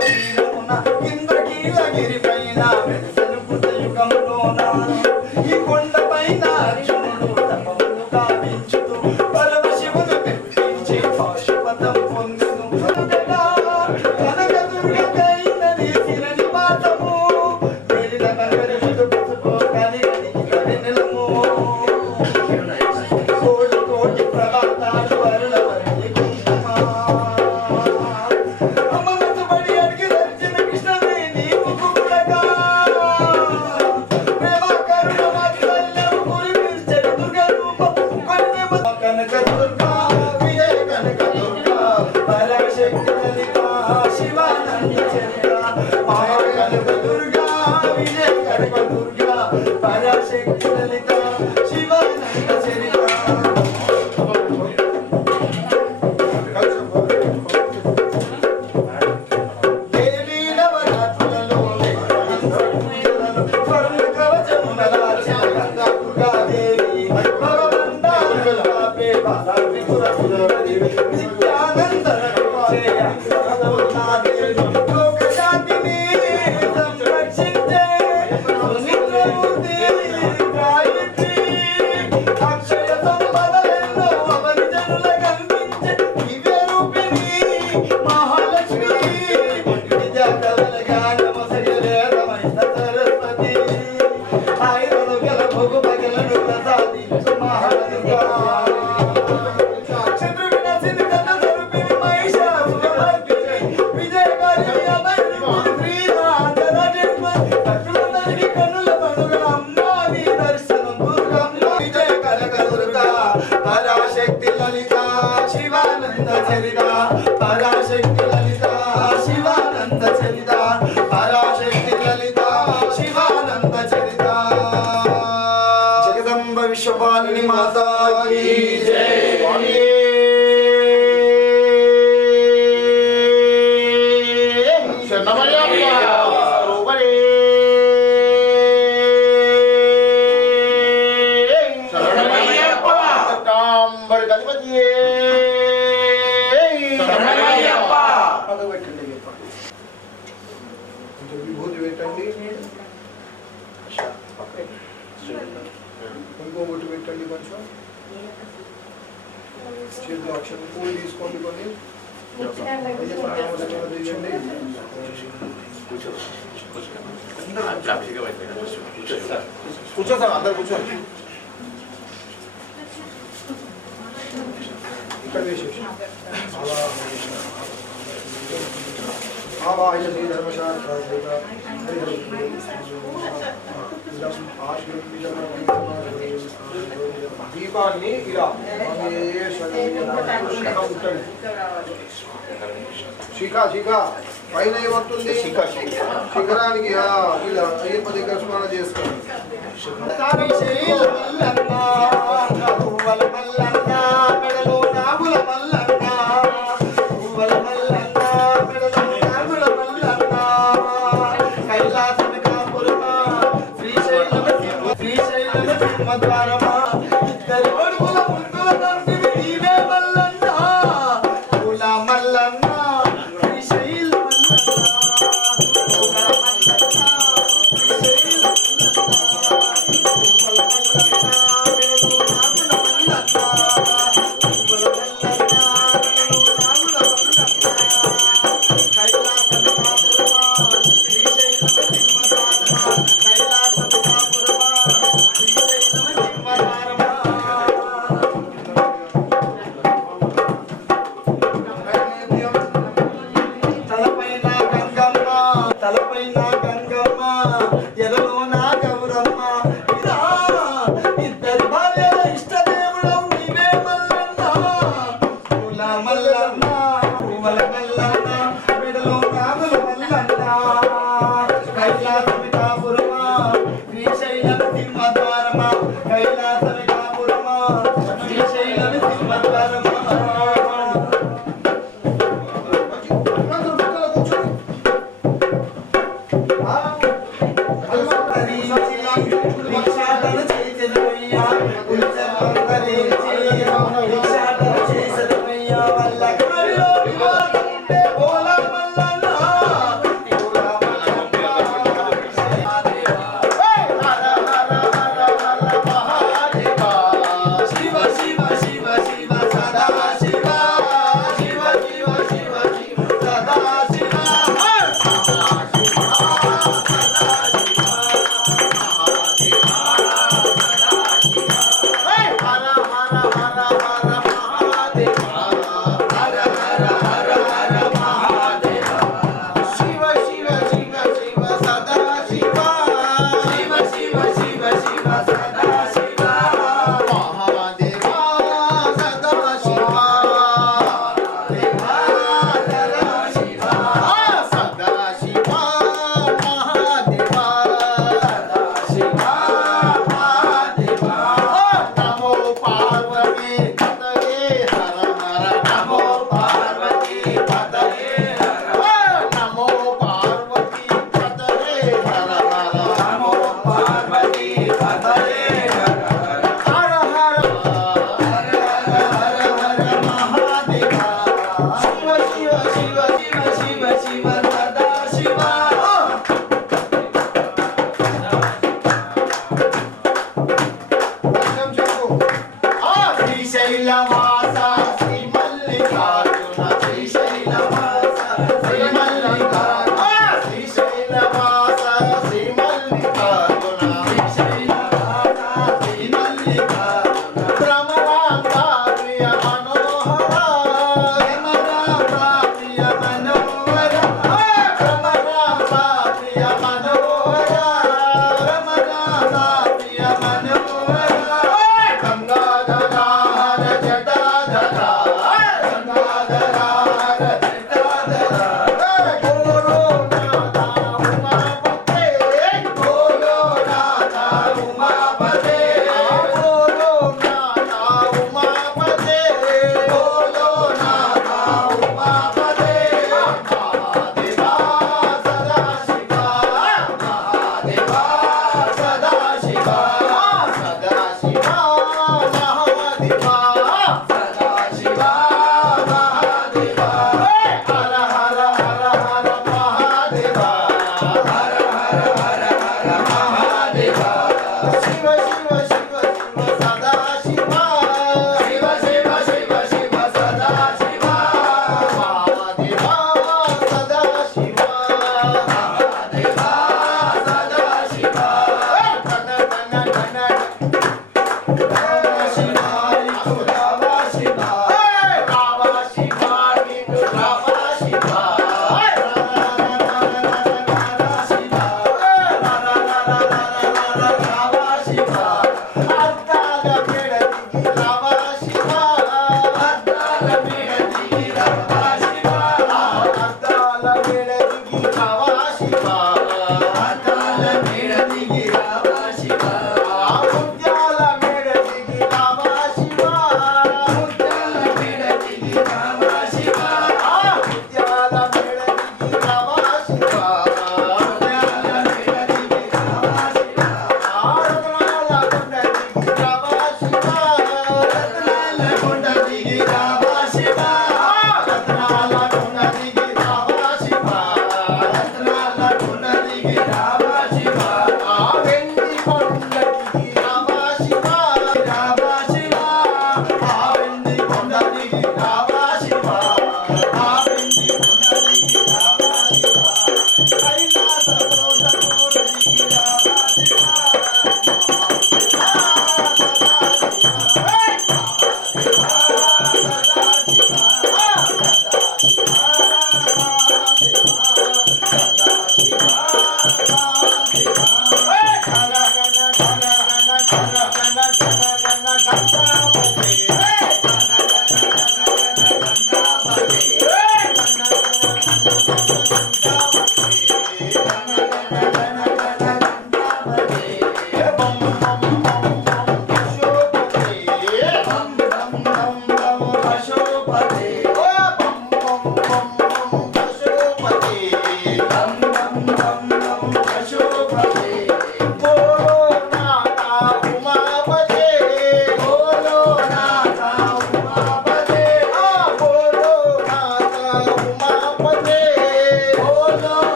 తీరమున ఇంద్రకీలగిరి పైన వెలిసెను కృతయుగములోన ఈ కొండ పైన అర్జునుడు తపములు గావించుతూ పరమశివుని మెప్పించి పాశుపతం పొందెను కనకదుర్గకైనది శిరని మాతము వెలిన కనకరుషుడు పసుపు కలిగలిగి కరినెలము కోటి కోటి ప్రభాతాలు వరుణవల్లి కుంకుమ అమ్మనతుబడి అడిగి రచిన కృష్ణవేణి ముక్కుపుడగా ప్రేమ కరుణ వాత్సల్యం కురిపించెను దుర్గ రూపం కొన్నెమ కనక దుర్గా విజయ కనక దుర్గా పరాశక్తి లలిత శివానంద చరిత మహా కనక దుర్గా విజయ కనక దుర్గా పరాశక్తి లలిత శివానంద చరిత దేవీ నవరాత్రులలో పూజలను స్వర్ణ కవచమున దాచిన గంగా దుర్గాదేవి భగవంతాలను కాపే బాలాత్రిపుర సుందరి నిత్యానందనను చేయ సర్వోన్నాదేవి లోకశాంతిని సంరక్షించే సునిద్రమూర్తి గాయత్రి అక్షయ సంపదలెన్నో అవని జనుల కల్పించే దివ్య రూపిణి మహాలక్ష్మి విద్యా కవల జ్ఞానమ సగలేదమైన సరస్వతి ఆయుధను గల భోగు పగలను ప్రసాదించు మహాదుర్గా శత్రు వినాశిని తన స్వరూపిణి మహిషాసురమర్దిని విజయకారి అభయనిపుణి శ్రీనాథరాజేశ్వరి భక్తులందరికీ కన్నుల పండుగ అమ్మా నీ దర్శనం దుర్గమ్మ విజయ కనక దుర్గా పరాశక్తి లలిత శివానంద చరిత పరాశక్తి లలిత శివానంద చరిత పరాశక్తి లలిత శివానంద చరిత జగదంబ విశ్వపాలిని మాతా కీ జై కొంచెం విభూతి పెట్టండి ఇంకో బొట్టు పెట్టండి కొంచెం చేతిలో అక్షరం పూలు తీసుకోండి కొన్ని తీయండి కూర్చోండి అందరు కూర్చోండి ఇక్కడ వేసేసి ఆవాహయ శ్రీ దీపాన్ని ఇలా శిఖ పైన ఏమవుతుంది శిఖరానికి ఇలా అయ్యప్ప దగ్గర స్నానం చేసుకోండి కైలాస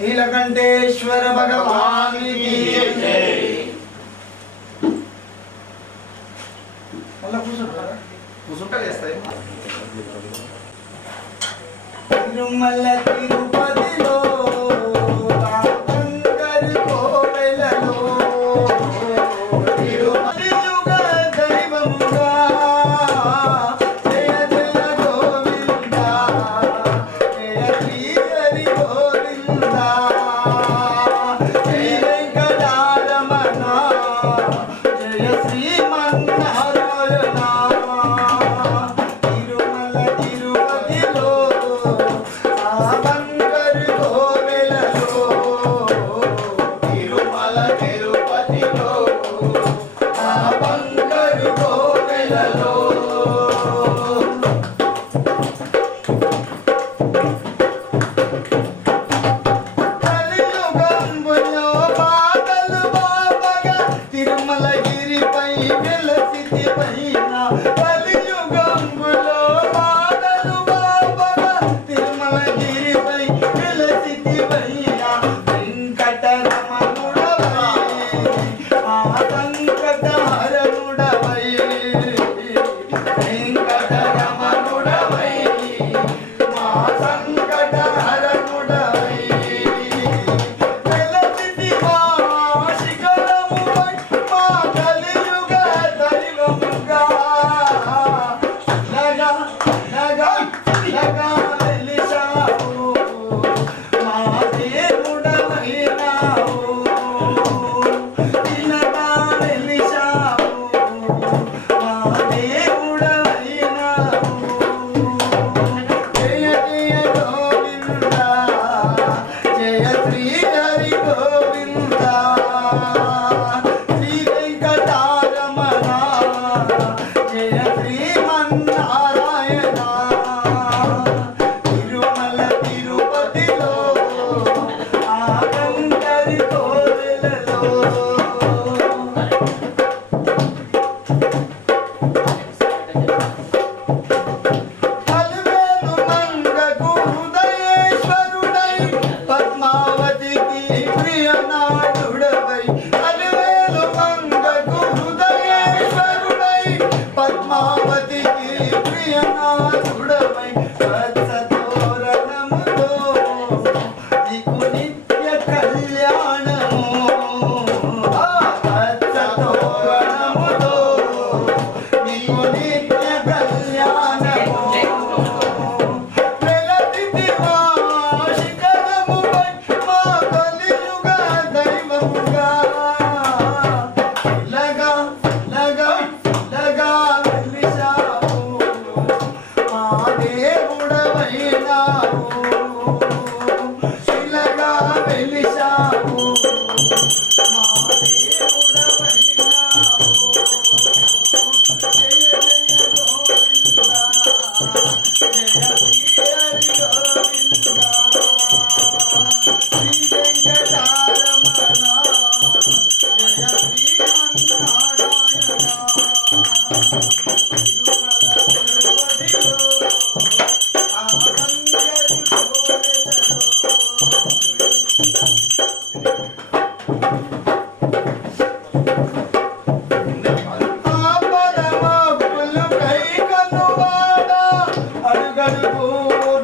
नीलकंठेश्वर भगवान की जय। తిరుమల తిరుపతిలో రామశంకర్ కోవెలలో తిరుపతి యుగ దైవముగా జయ జయ గోవింద జయ శ్రీ హరి గోవింద జయ వెంకటారమణ జయ శ్రీమన్నారాయణ తిరుమల తిరుపతిలో తిరుమల తిరుపతిలో ఆనందరి కోవెలలో అలవేలు మంగకు హృదయేశ్వరుడై పద్మావతికి ప్రియనాథుడవై అలవేలు మంగకు హృదయేశ్వరుడై పద్మావతికి ప్రియనాథుడవై వత్సతోరణముతో నీకు నిత్య కళ్యాణము వత్సతోరణముతో నీకు నిత్య కళ్యాణము వెలదితివా శిఖరముపై మా కలియుగ దైవముగా లగా లగా లగా వెలిశావు మా దేవుడవైనావు శిలగా వెలిశావు మా దేవుడవైనావు జయ జయ గోవింద జయ శ్రీ హరి గోవింద శ్రీ వెంకటారమణ జయ శ్రీమన్నారాయణ తిరుమల తిరుపతిలో ఆనందరి ఆపదమక్కులు కైకనువాడ అడుగడుగు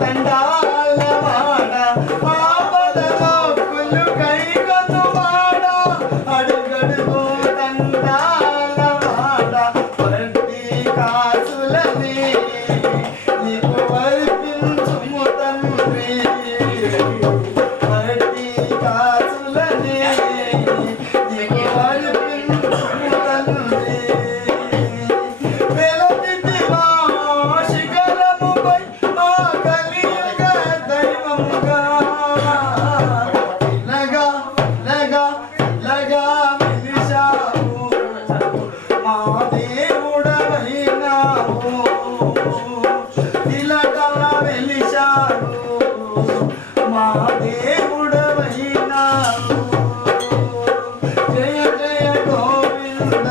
దండాలవాడ ఆపదమక్కులు కైకనువాడ అడుగడుగు దండాలవాడ వడ్డీ కాసులని నీకు వర్పించుము తండ్రి వడ్డీ కాసులని నీకు వర్పించుము తండ్రి వెలదితివా శిఖరముపై మా కలియుగ దైవముగా లగా లగా లగా వెలిశావు మా దేవుడవైనావు ఇలాగా వెలిశావు మా దేవుడవైనావు జయ జయ గోవింద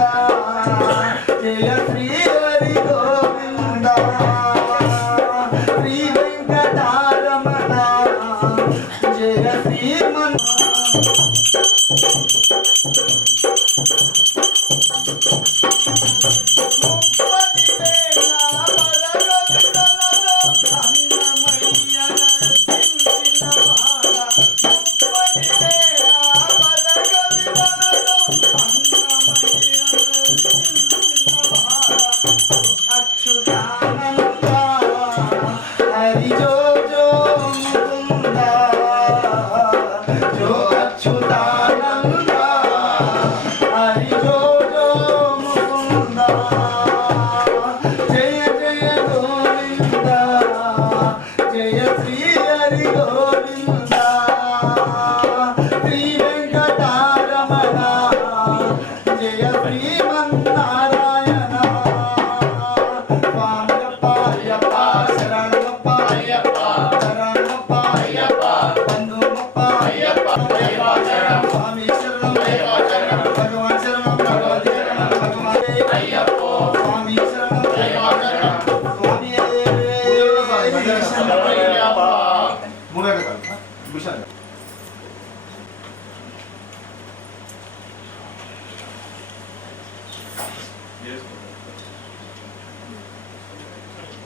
జయ శ్రీ హరి గోవింద శ్రీ వెంకటారమణ జయ శ్రీమన్ ముప్పది వేల పదగొందలతో అన్నమయ్య నర్సించిన వాడ ముప్పది వేల పదగొందలతో అన్నమయ్య నర్సించిన వాడ అచ్యుతానంద హరి జో జో ముకుంద జో అచ్యుతానంద హరి జో జో ముకుంద జయ జయ గోవింద జయ శ్రీ హరి గోవింద శ్రీ వెంకటారమణ జయ శ్రీమన్నారాయణ స్వామియప్ప అయ్యప్ప శరణమప్ప అయ్యప్ప శరణమప్ప అయ్యప్ప బంధుమప్ప అయ్యప్ప శరణం స్వామి శరణం భగవాన్ శరణం భగవతి శరణం భగవాన్ అయ్యప్ప స్వామి శరణం స్వామి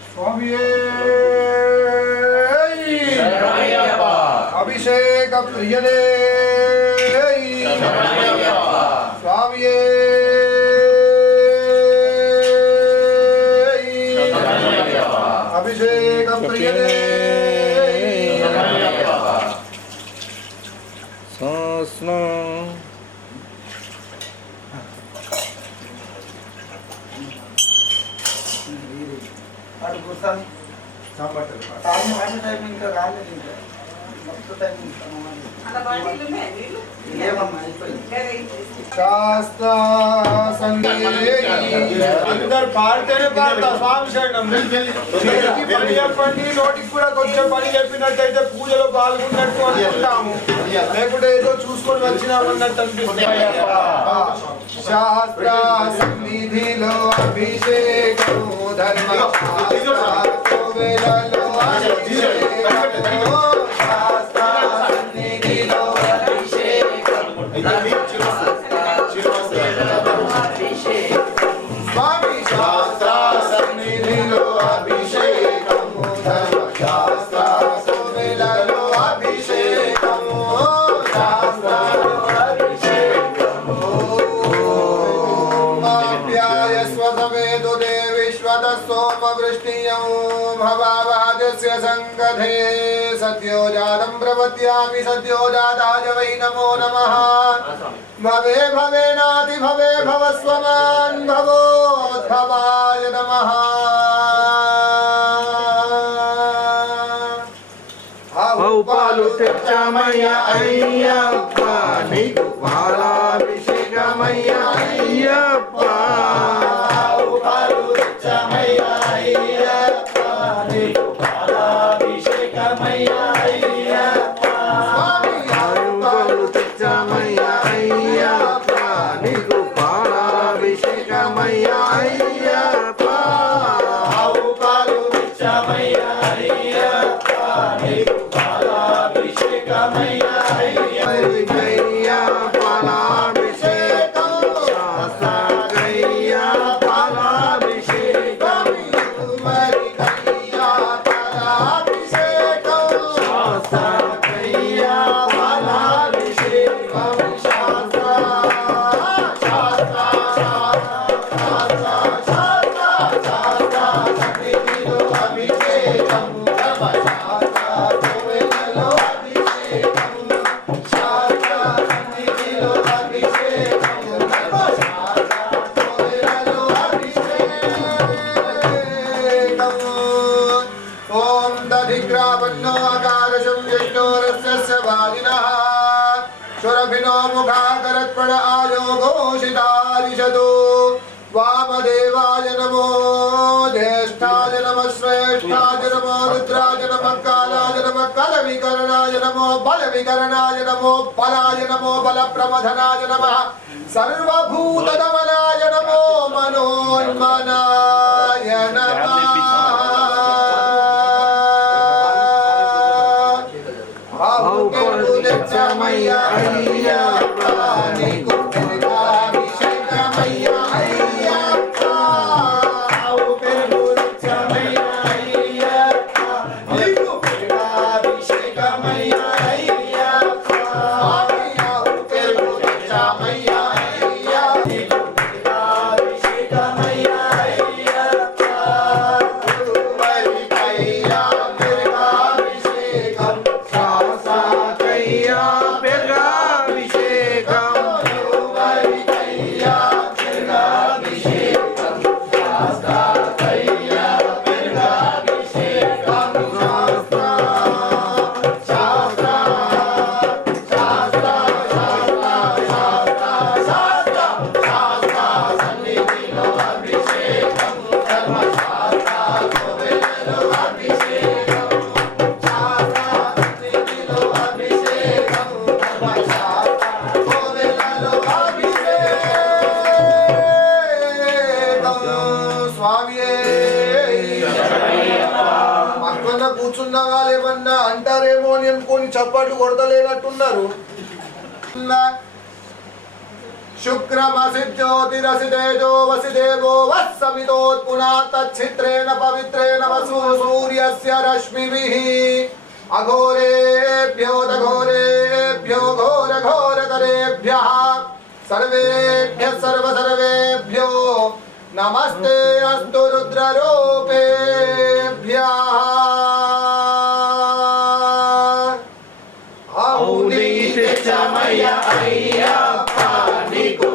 స్వామియే అభిషేక ప్రియదే స్వామియే అభిషేక ప్రియదే అటు కూర్చొని టైం ఇంకా రాలేదు ఇంకా శాస్త్ర అందరు పాడితేనే పాడతా స్వామి శరణం. చేతికి పని చెప్పండి, నోటికి కూడా కొంచెం పని చెప్పినట్టయితే పూజలో పాల్గొన్నట్టు అనుకుంటాము, లేకుంటే ఏదో చూసుకొని వచ్చినామన్నట్టు అనిపిస్తుంది. శాస్త్ర సన్నిధిలో అభిషేకము ధర్మ శాస్త్ర వేళలో అభిషేకము శాస్త్ర సన్నిధిలో స్వామి శాస్త్ర సన్నిధిలో అభిషేకము ధర్మ శాస్త్ర వేళలో అభిషేకము శాస్త్ర सोमवृष्टियं भवावादस्य संगधे सद्यो जातं प्रपद्यामि सद्यो जाताय वै नमो नमः भवे भवेनाति भवे भवस्वमान् भवोद्भवाय नमः పాలు తెచ్చామయ్యా అయ్యప్ప నీకు పాలాభిషేకమయ్యా అయ్యప్ప मुखाकरत्पण आयो घोषितारिषदो वामदेवाय नमो ज्येष्ठाय नमः श्रेष्ठाय नमो रुद्राय नमः कालाय नमः कलविकरणाय नमो बलविकरणाय नमो बलाय नमो बलप्रमथनाय नमः सर्वभूतदमनाय नमो मनोन्मनाय नमः Maya ayyappa niku అభిషేకమయ్యా అయ్యప్ప ఆవు పెరుగురు చమయ్యా అయ్యప్ప నీకు అభిషేకమయ్యా అయ్యప్ప ఆవు పెరుగురు చమయ్యా అయ్యా నీకు అభిషేకమయ్యా అయ్యప్ప వరికయ్యా మిర్గాభిషేకం శాసకయ్యా పెర్గాభిషేకం కూర్చున్న వాళ్ళు ఏమన్నా అంటారేమో అని అనుకోని చప్పట్లు కొడతలేనట్టున్నారు. శుక్రమసి జ్యోతిరసి తేజో వసి దేవో వత్సవితోత్పునా తచ్చిత్రేణ పవిత్రేణ వసు సూర్యస్య రశ్మిభిః అఘోరేభ్యో దఘోరేభ్యో ఘోర ఘోరతరేభ్యః సర్వేభ్యః సర్వసర్వేభ్యో నమస్తే అస్తు రుద్రరూపేభ్యః. చమయ్యా అయ్యప్ప నీకు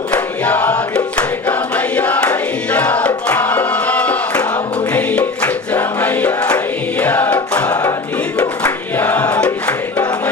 అభిషేకమయ్యా అయ్యప్ప చమయ్యా అయ్యప్ప నీకు అభిషేకమయ్యా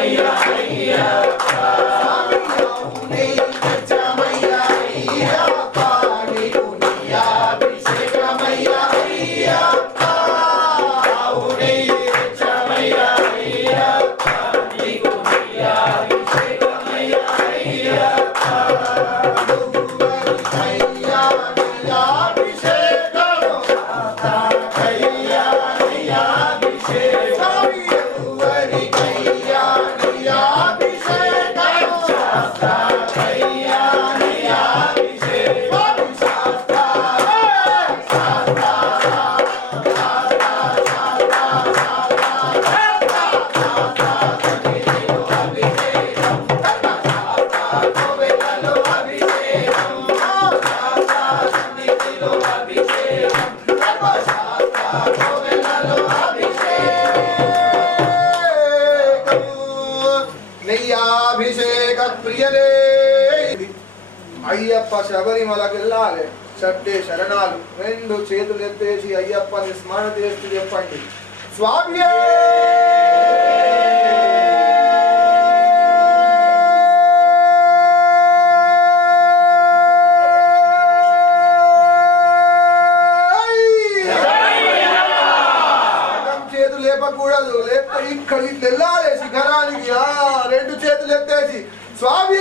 అయ్యప్ప శబరిమలకి వెళ్ళాలి. సత్తే శరణాలు 2 చేతులు ఎత్తేసి అయ్యప్పని స్మరణ చేస్తూ చెప్పండి, స్వామి చేతులు లేపకూడదు, లేకపోతే ఇక్కడికి వెళ్ళాలి శిఖరానికి. 2 చేతులు ఎత్తేసి స్వామి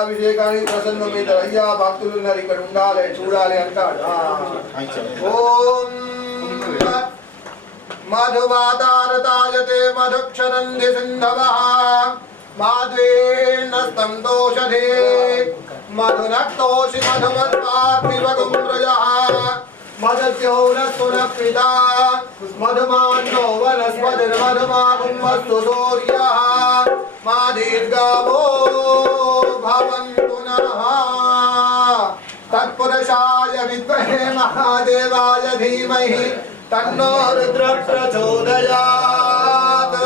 అభిషేకానికి ప్రసన్నం మీద అయ్యా భక్తులు ఉన్నారు ఇక్కడ ఉండాలి చూడాలి అంటాడు. ఓం మధువాతారతాయతే మధుక్షరంది సింధవః మాధ్వేన స్తందోషధే మధునక్తోషి మధుమత్పార్థివగుం ప్రజః మదస్యోరస్తున పితా మధుమాన్నో వనస్పతిర్మధుమాగుం వస్తు సూర్యః మా దీర్ఘావో భవంతు నః తత్పురుషాయ విద్మహే మహాదేవాయ ధీమహి తన్నో రుద్ర ప్రచోదయాత్.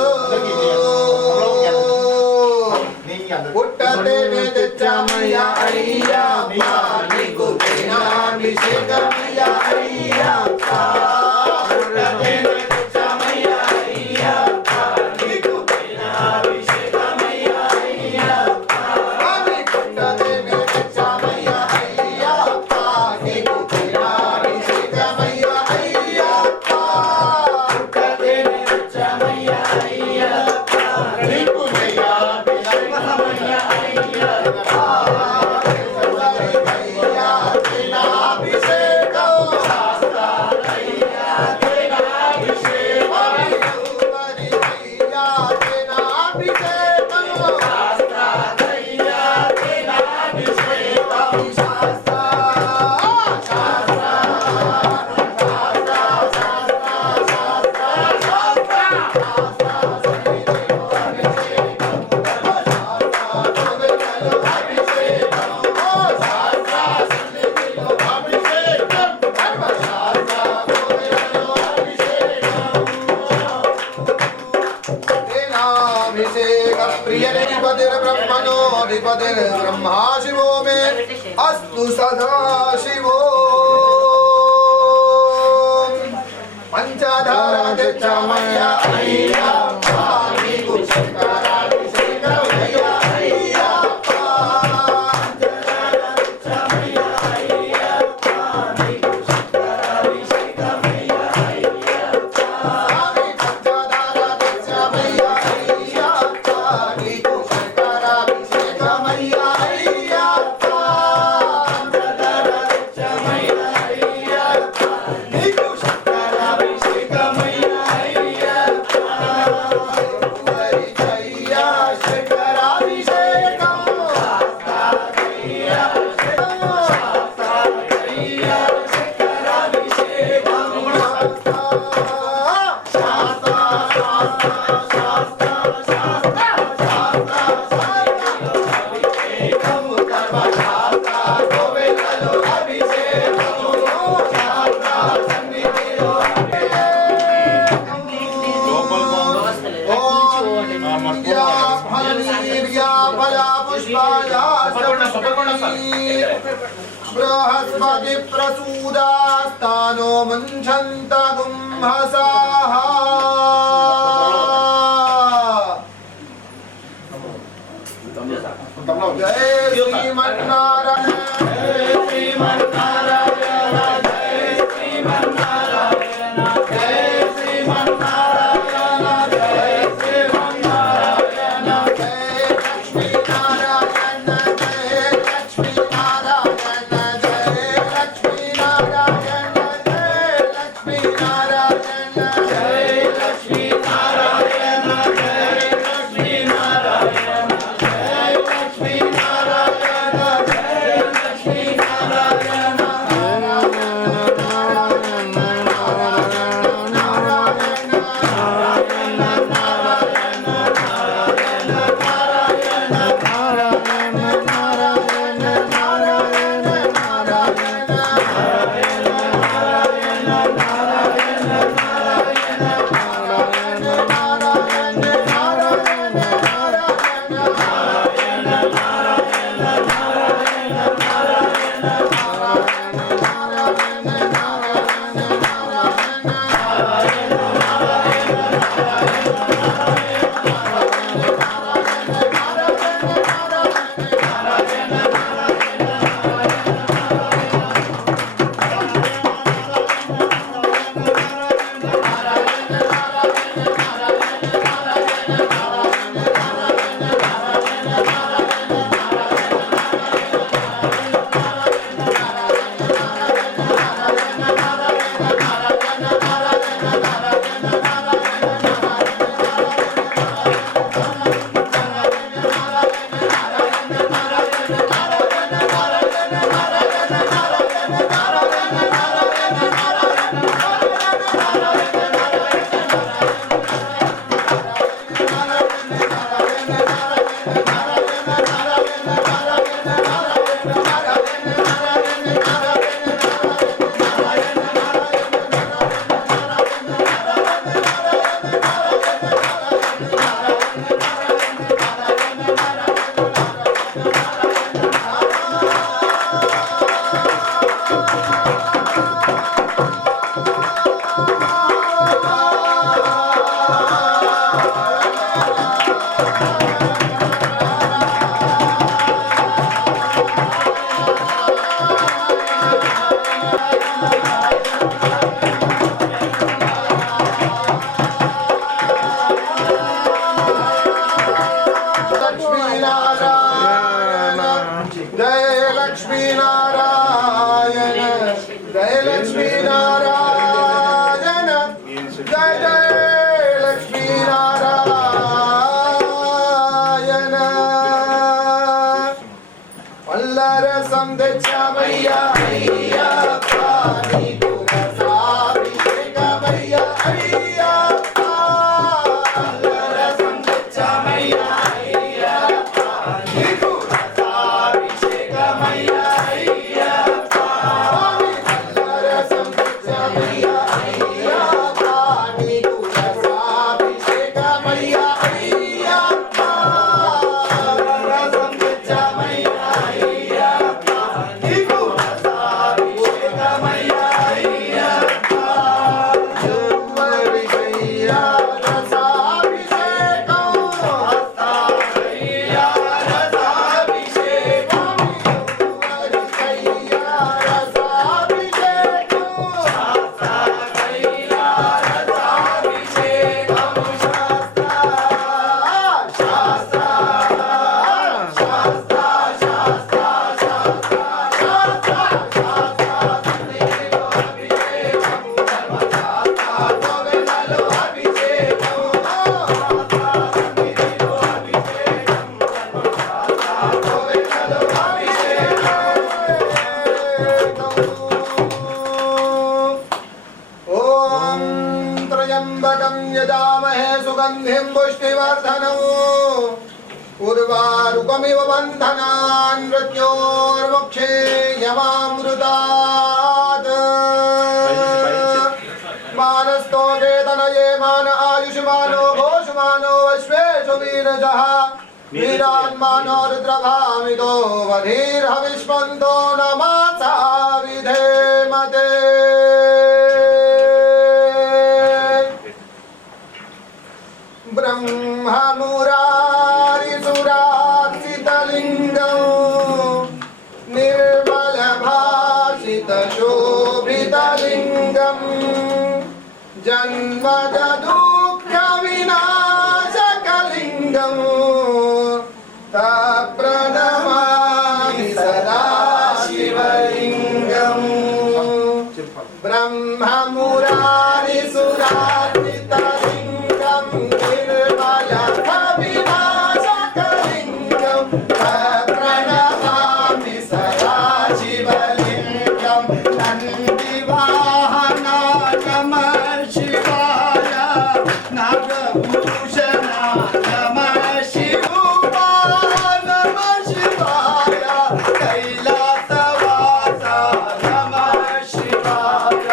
పుట్టతే తెచ్చమయ్య అయ్యప్ప నీకు దినాభిషేకమయ్య అయ్యప్ప. పుట్టతే తెచ్చమయ్య అయ్యప్ప నీకు దినాభిషేకమయ్య అయ్యప్ప. పుట్టతే తెచ్చమయ్య అయ్యప్ప నీకు దినాభిషేకమయ్య అయ్యప్ప. పుట్టతే తెచ్చమయ్య అయ్యప్ప నీకు ब्रह्मा शिवो मे अस्तु सदा शिवो. पंचधारा दिच्छामय अय्यप्प नीकु शंकराभिषेकमय अय्यप्प. पंचधारा दिच्छामय अय्यप्प नीकु शंकराभिषेकमय अय्यप्प. पंचधारा दिच्छामय अय्यप्प नीकु बृहस्पति प्रसूदास्तानो मुञ्चन्त गुंहसाः. जय श्रीमन्नारायण जय श्रीमन्नारायण जय श्रीमन्नारायण जय श्रीमन्नारायण जय श्रीमन्नारायण जय लक्ष्मीनारायण जय लक्ष्मीनारायण जय लक्ष्मीनारायण जय लक्ष्मीनारायण जय लक्ष्मीनारायण जय लक्ष्मीनारायण जय लक्ष्मीनारायण जय सुगंधिं पुष्टिवर्धनम् उर्वारुकमिव बन्धनान् मृत्योर्मुक्षे यमामृतात् मानस्तो केतनये मान आयुष्मानो घोषमानो अश्वेषु वीरजः वीरान्मानो रुद्रभामितो वधीर्हविष्पन्तो नमासा विधेमते ब्रह्ममुरारिसुरार्चितलिङ्गं निर्मलभासितशोभितलिङ्गं जन्मदुःखविनाशकलिङ्गं तप्रणमामि सदा शिवलिङ्गम् ब्रह्ममुरारिसुरार्चितलिङ्गं निर्मलभाविनाशकलिङ्गं प्रणमामि सदा शिवलिङ्गं नन्दिवाहना नमः शिवाय नागभूषणा नमः शिवाय नमः शिवाय कैलासवासा नमः शिवाय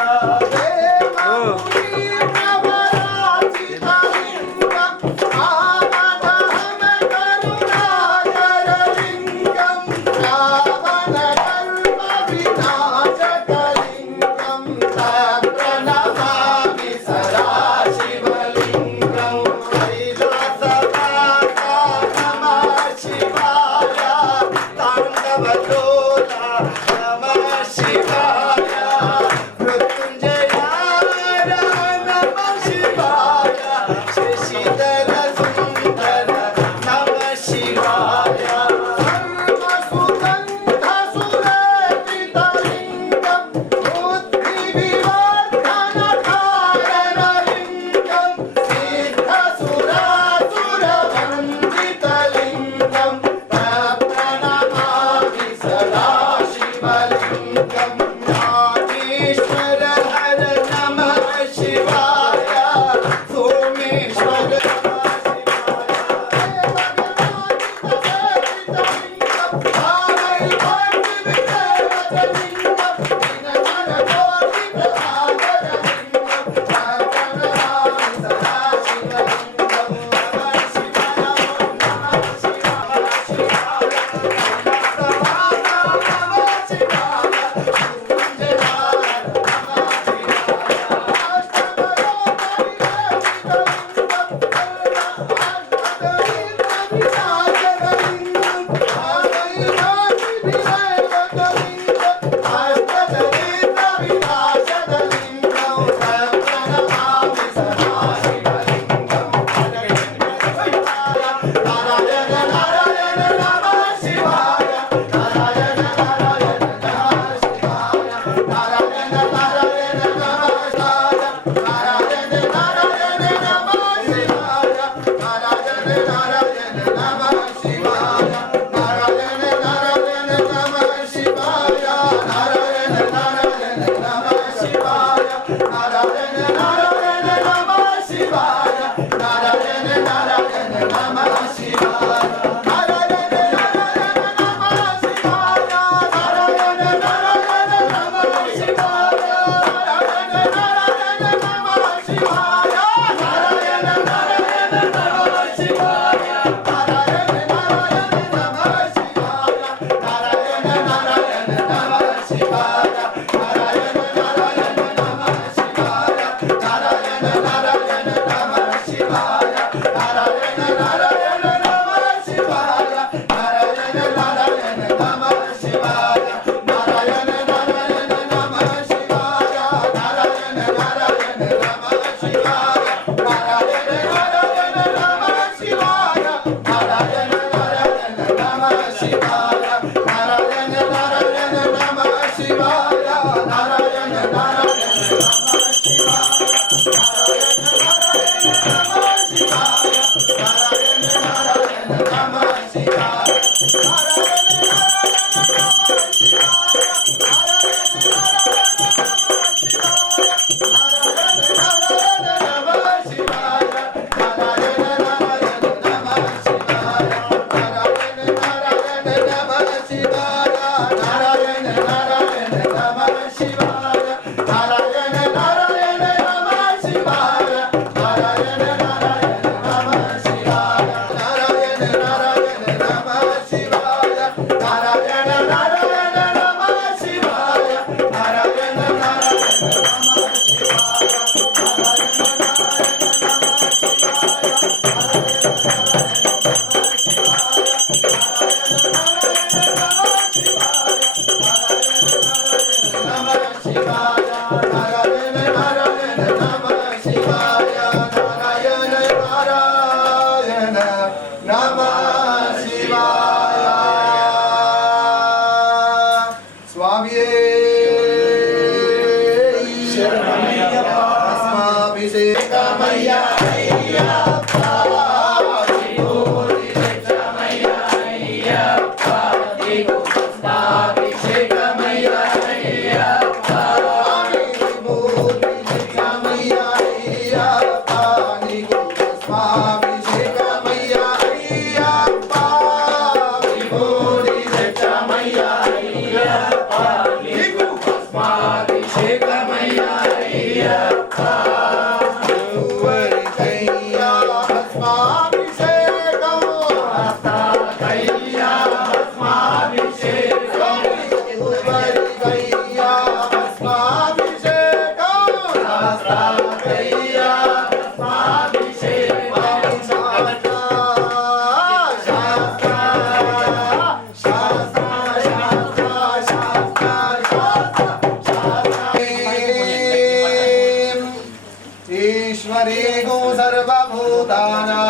ईश्वरी गो सर्वभूतानां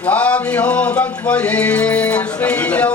स्वामिहो भक्वये श्रीयो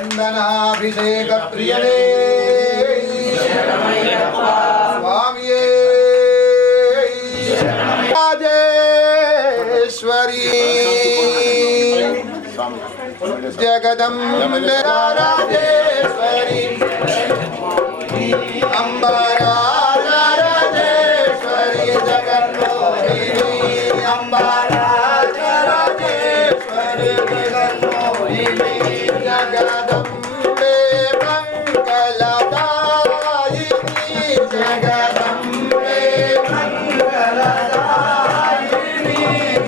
चंदनाभिषेक प्रियने स्वामिये राजेश्वरी जगदम्बे राजेश्वरी अम्बा राजेश्वरी जगन्मोहिनी अम्बा राजेश्वरी जगन्मोहिनी जगदम्बे मंगलदायिनी जगदम्बे मंगलदायिनी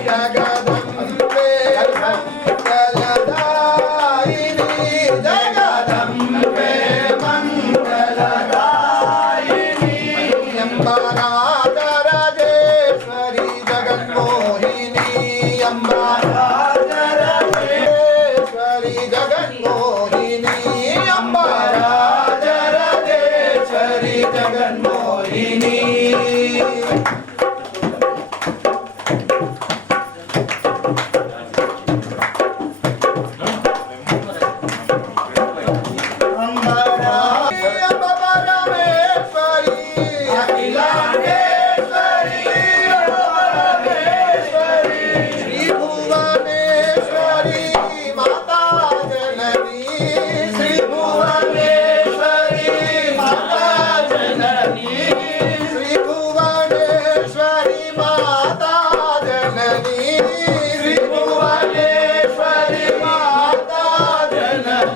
जगदम्बे मंगलदायिनी जगदम्बे मंगलदायिनी अम्बा राजेश्वरी जगन्मोहिनी अम्बा राजेश्वरी जगन्मोहिनी अम्बा राजेश्वरी जगन्मोहिनी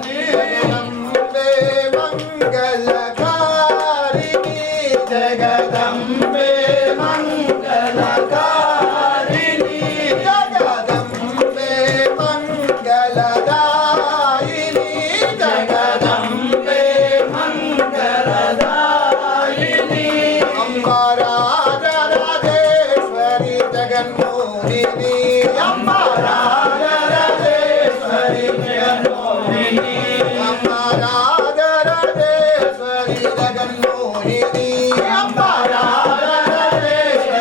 जगदम्बे मंगलकारिणी जगदम्बे मंगलदायिनी जगदम्बे मंगलदायिनी अम्बा राजेश्वरी जगन्मोहिनी अम्बा राजेश्वरी जगन्मोहिनी अम्बा राजेश्वरी जगन्मोहिनी अम्बा राजेश्वरी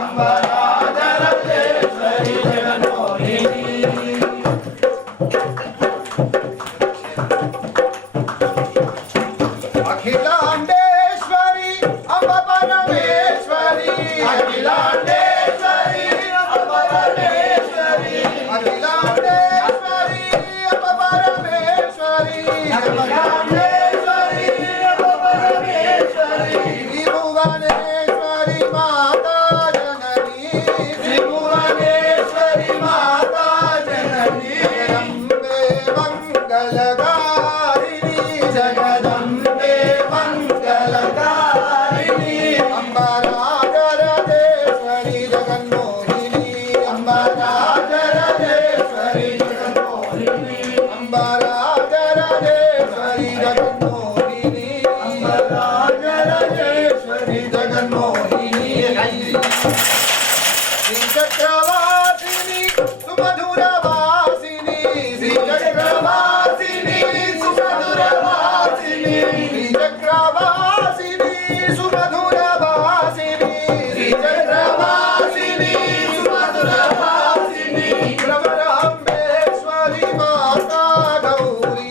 అంబరాజరాజేశ్వరి జగన్మోహిని అఖిలాండేశ్వరి అంబ పరమేశ్వరి అఖిలాండేశ్వరి అంబ పరమేశ్వరి అఖిలాండేశ్వరి అంబ పరమేశ్వరి అఖిలాండేశ్వరి అంబ పరమేశ్వరి త్రిభువనేశ్వరి మాతా జననీ త్రిభువనేశ్వరి మాతా జననీ జగదంబే మంగళకారిణి జగదంబే మంగళకారిణి అంబరాజరాజేశ్వరి జగన్మోహిని అంబరాజరాజేశ్వరి జగన్మోహిని అంబరాజరాజేశ్వరి జగన్మోహిని అంబరాజరాజేశ్వరి జగన్మోహిని శ్రీచక్రవాసిని సుమధురవాసిని శ్రీచక్రవాసిని సుమధురవాసిని శ్రీచక్రవాసిని సుమధురవాసిని శ్రీచక్రవాసిని సుమధురవాసిని భ్రమరాంబేశ్వరి మాతా గౌరీ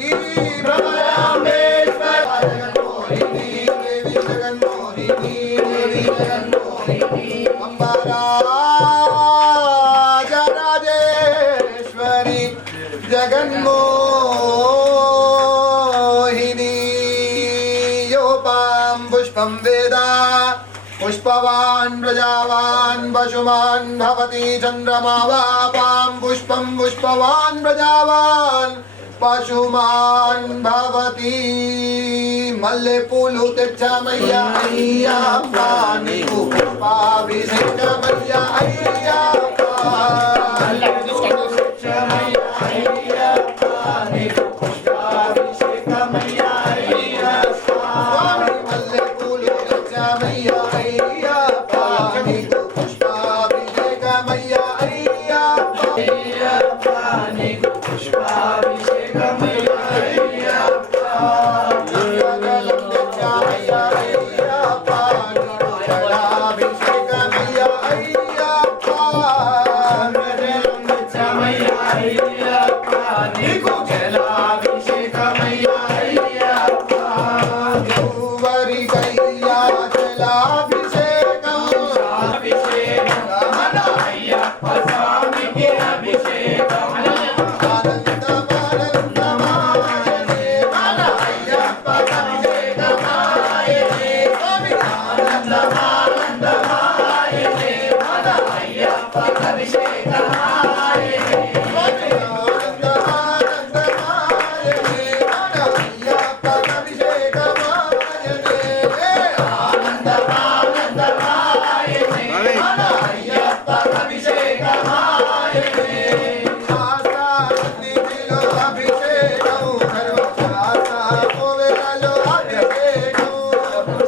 భ్రమరాంబేశ్వరి జగన్మోహిని దేవి జగన్మోహిని దేవి జగన్మోహిని అంబరాజరాజేశ్వరి జగన్మోహిని యోపాం పుష్పం వేద పుష్పవాన్ ప్రజావాన్ పశుమాన్ భవతి చంద్రమా వాపాం పుష్పం పుష్పవాన్ ప్రజావాన్ పశుమాన్ భవతి మల్లె పూలు తెచ్చామయ్యా అయ్యప్ప నీకు పుష్పాభిషేకమయ్యా అయ్యప్ప స్వామి మల్లె పూలు తెచ్చామయ్యా అయ్యప్ప నీకు పుష్పాభిషేకమయ్యా అయ్యప్ప జలం తెచ్చామయ్యా అయ్యప్ప నీకు జలాభిషేకమయ్యా అయ్యప్ప ఎవరికయ్యా జలాభిషేకం ఆనందమానందమాయనే మన అయ్యప్ప అభిషేకమాయనే స్వామి స్వామి ఆనందమానందమాయనే మన అయ్యప్ప అభిషేకమాయనే శాస్త్రాన్నిధిలో అభిషేకం ధర్మశాస్త్ర కోవెలలో అభిషేకం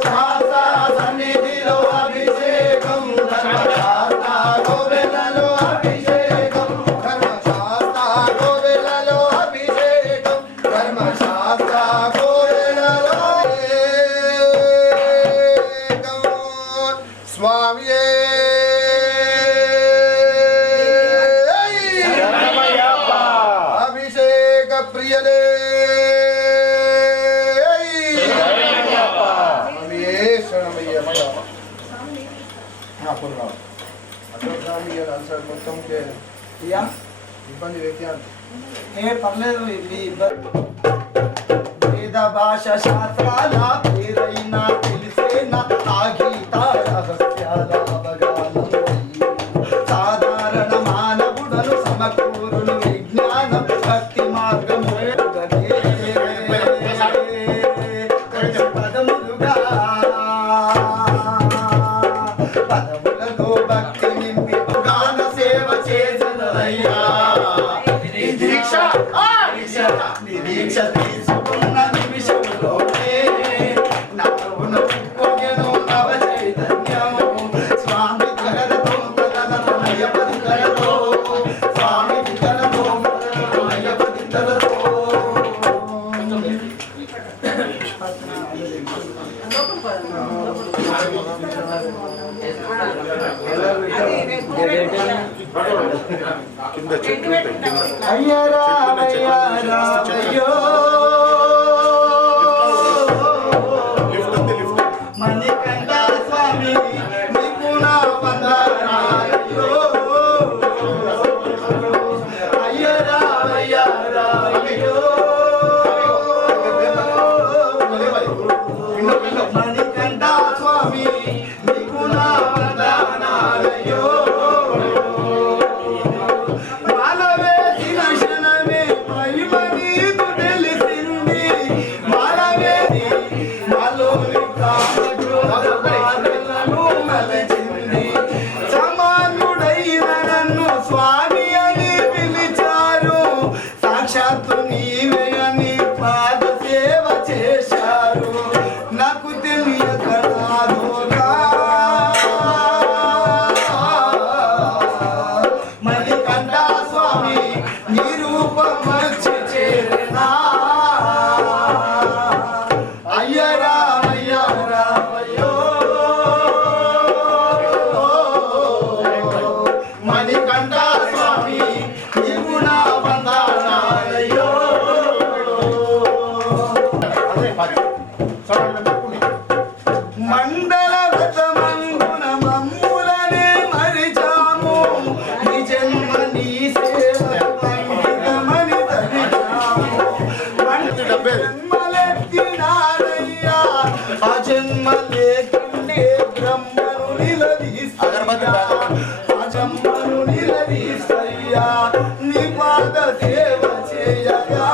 శాస్త్రాన్నిధిలో అభిషేకం ధర్మశాస్త్ర కోవెలలో అభిషేకం ధర్మశాస్త్ర కోవెలలో అభిషేకం ధర్మశాస్త్ర కోవెలలో అభిషేకం స్వామియే అభిషేక ప్రియలే స్వామియే శరణమయ్య మయ మొత్తంకే ఇబ్బంది వ్యక్తి ఏ పర్లేదు ఇది వేద భాష శాస్త్రాల పేరైనా తెలిసేనా ఆ గీత రహస్యాల అవగాహన సాధారణ మానవుడను సమకూరులు విజ్ఞానం భక్తి మార్గము పదములుగా పదములలో భక్తి నింపి గాన సేవ చేసనయ్యా దీక్ష తీసుకున్న నిమిషంలోనే నవ్వును పొగెను నవ చైతన్యము స్వామి కలతో అయ్యపది కలతో స్వామి కలతో అయ్యపది కలతో అయ్యా రామయ్య రామయ్యో మణికంఠ స్వామి నీకు నా వందనాలయ్యో అయ్యా రామయ్య రామయ్యో మణికంఠ స్వామి నీకు నా వందనాలయ్యో సమానుడైన నన్ను స్వామి అని పిలిచారు సాక్షాత్తు నీవే అని పాద సేవ చేశారు నాకు తెలియక నాదోగా మణికంఠ స్వామి నీ రూపం వచ్చి చేరినా అయ్య రామయ్య రామయ్యో మణికంఠ స్వామి నీకు నా వందనాలయ్యో మండల వ్రతమందున మమ్ములనే మరిచాము నీ జన్మ నీ సేవకు అంకితమని తలిచాము జన్మలెత్తినారయ్యా ఆ జన్మ లేకుండే బ్రహ్మను నిలదీసయ్యా ఆ జన్మను నిలదీసయ్యా నీ పాద సేవ చేయగా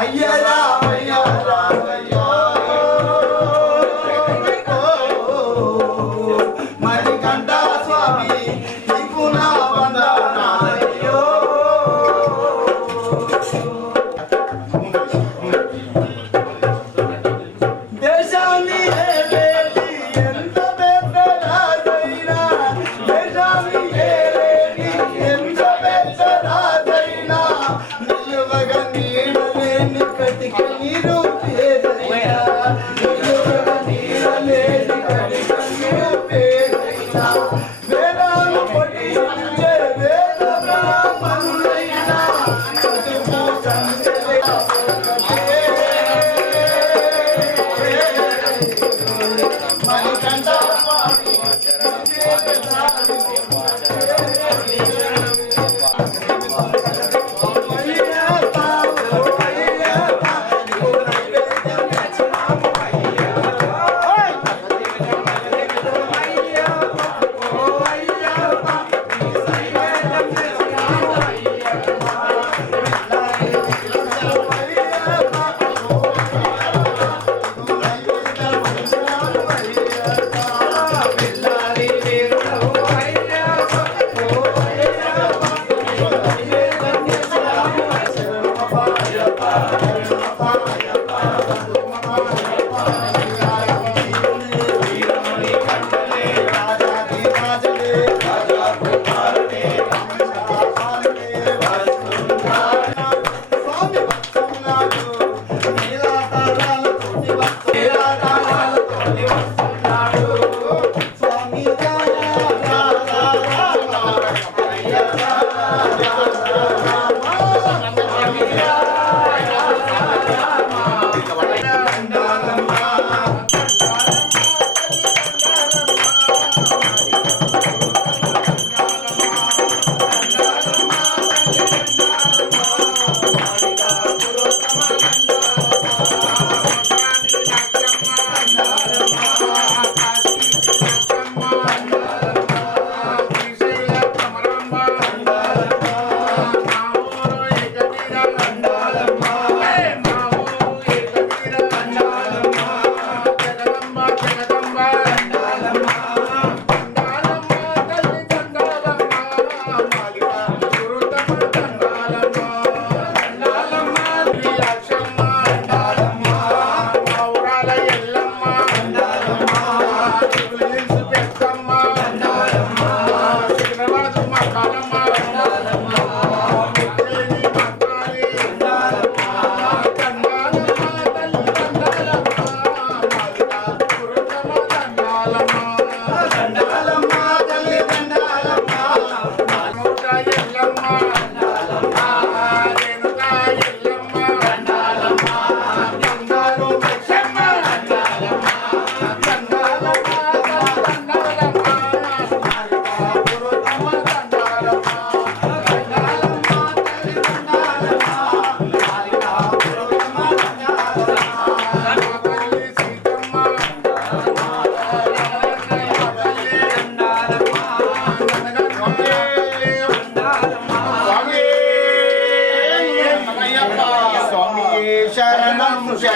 అయ్య రామయ్య రామయ్య మణికంఠ స్వామి నీకు నా వందనాలయ్యో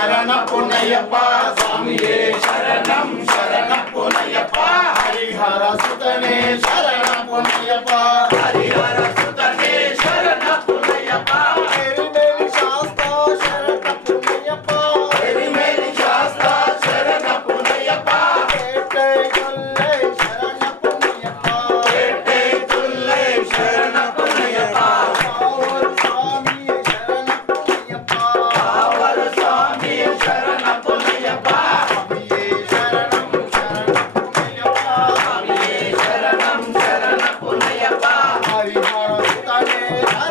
శరణ పునయ్యప్ప స్వామియే శరణం శరణ పునయ్యప్ప హరిహర సుతనే శరణ పునయ్యప్ప హరిహర సుతనే శరణ పునయ్యప్ప ఎరిమేలి శాస్త్ర శరణ పునయ్యప్ప ఎరిమేలి శాస్త్ర శరణ పునయ్యప్ప కేటే గుల్లే శరణ పునయ్యప్ప కేటే గుల్లే శరణ పునయ్యప్ప పావర్ స్వామి శరణ పునయ్యప్ప పావర్ స్వామి శరణ పునయ్యప్ప స్వామియే శరణం శరణ పునయ్యప్ప స్వామియే శరణం శరణ పునయ్యప్ప హరిహర సుతనే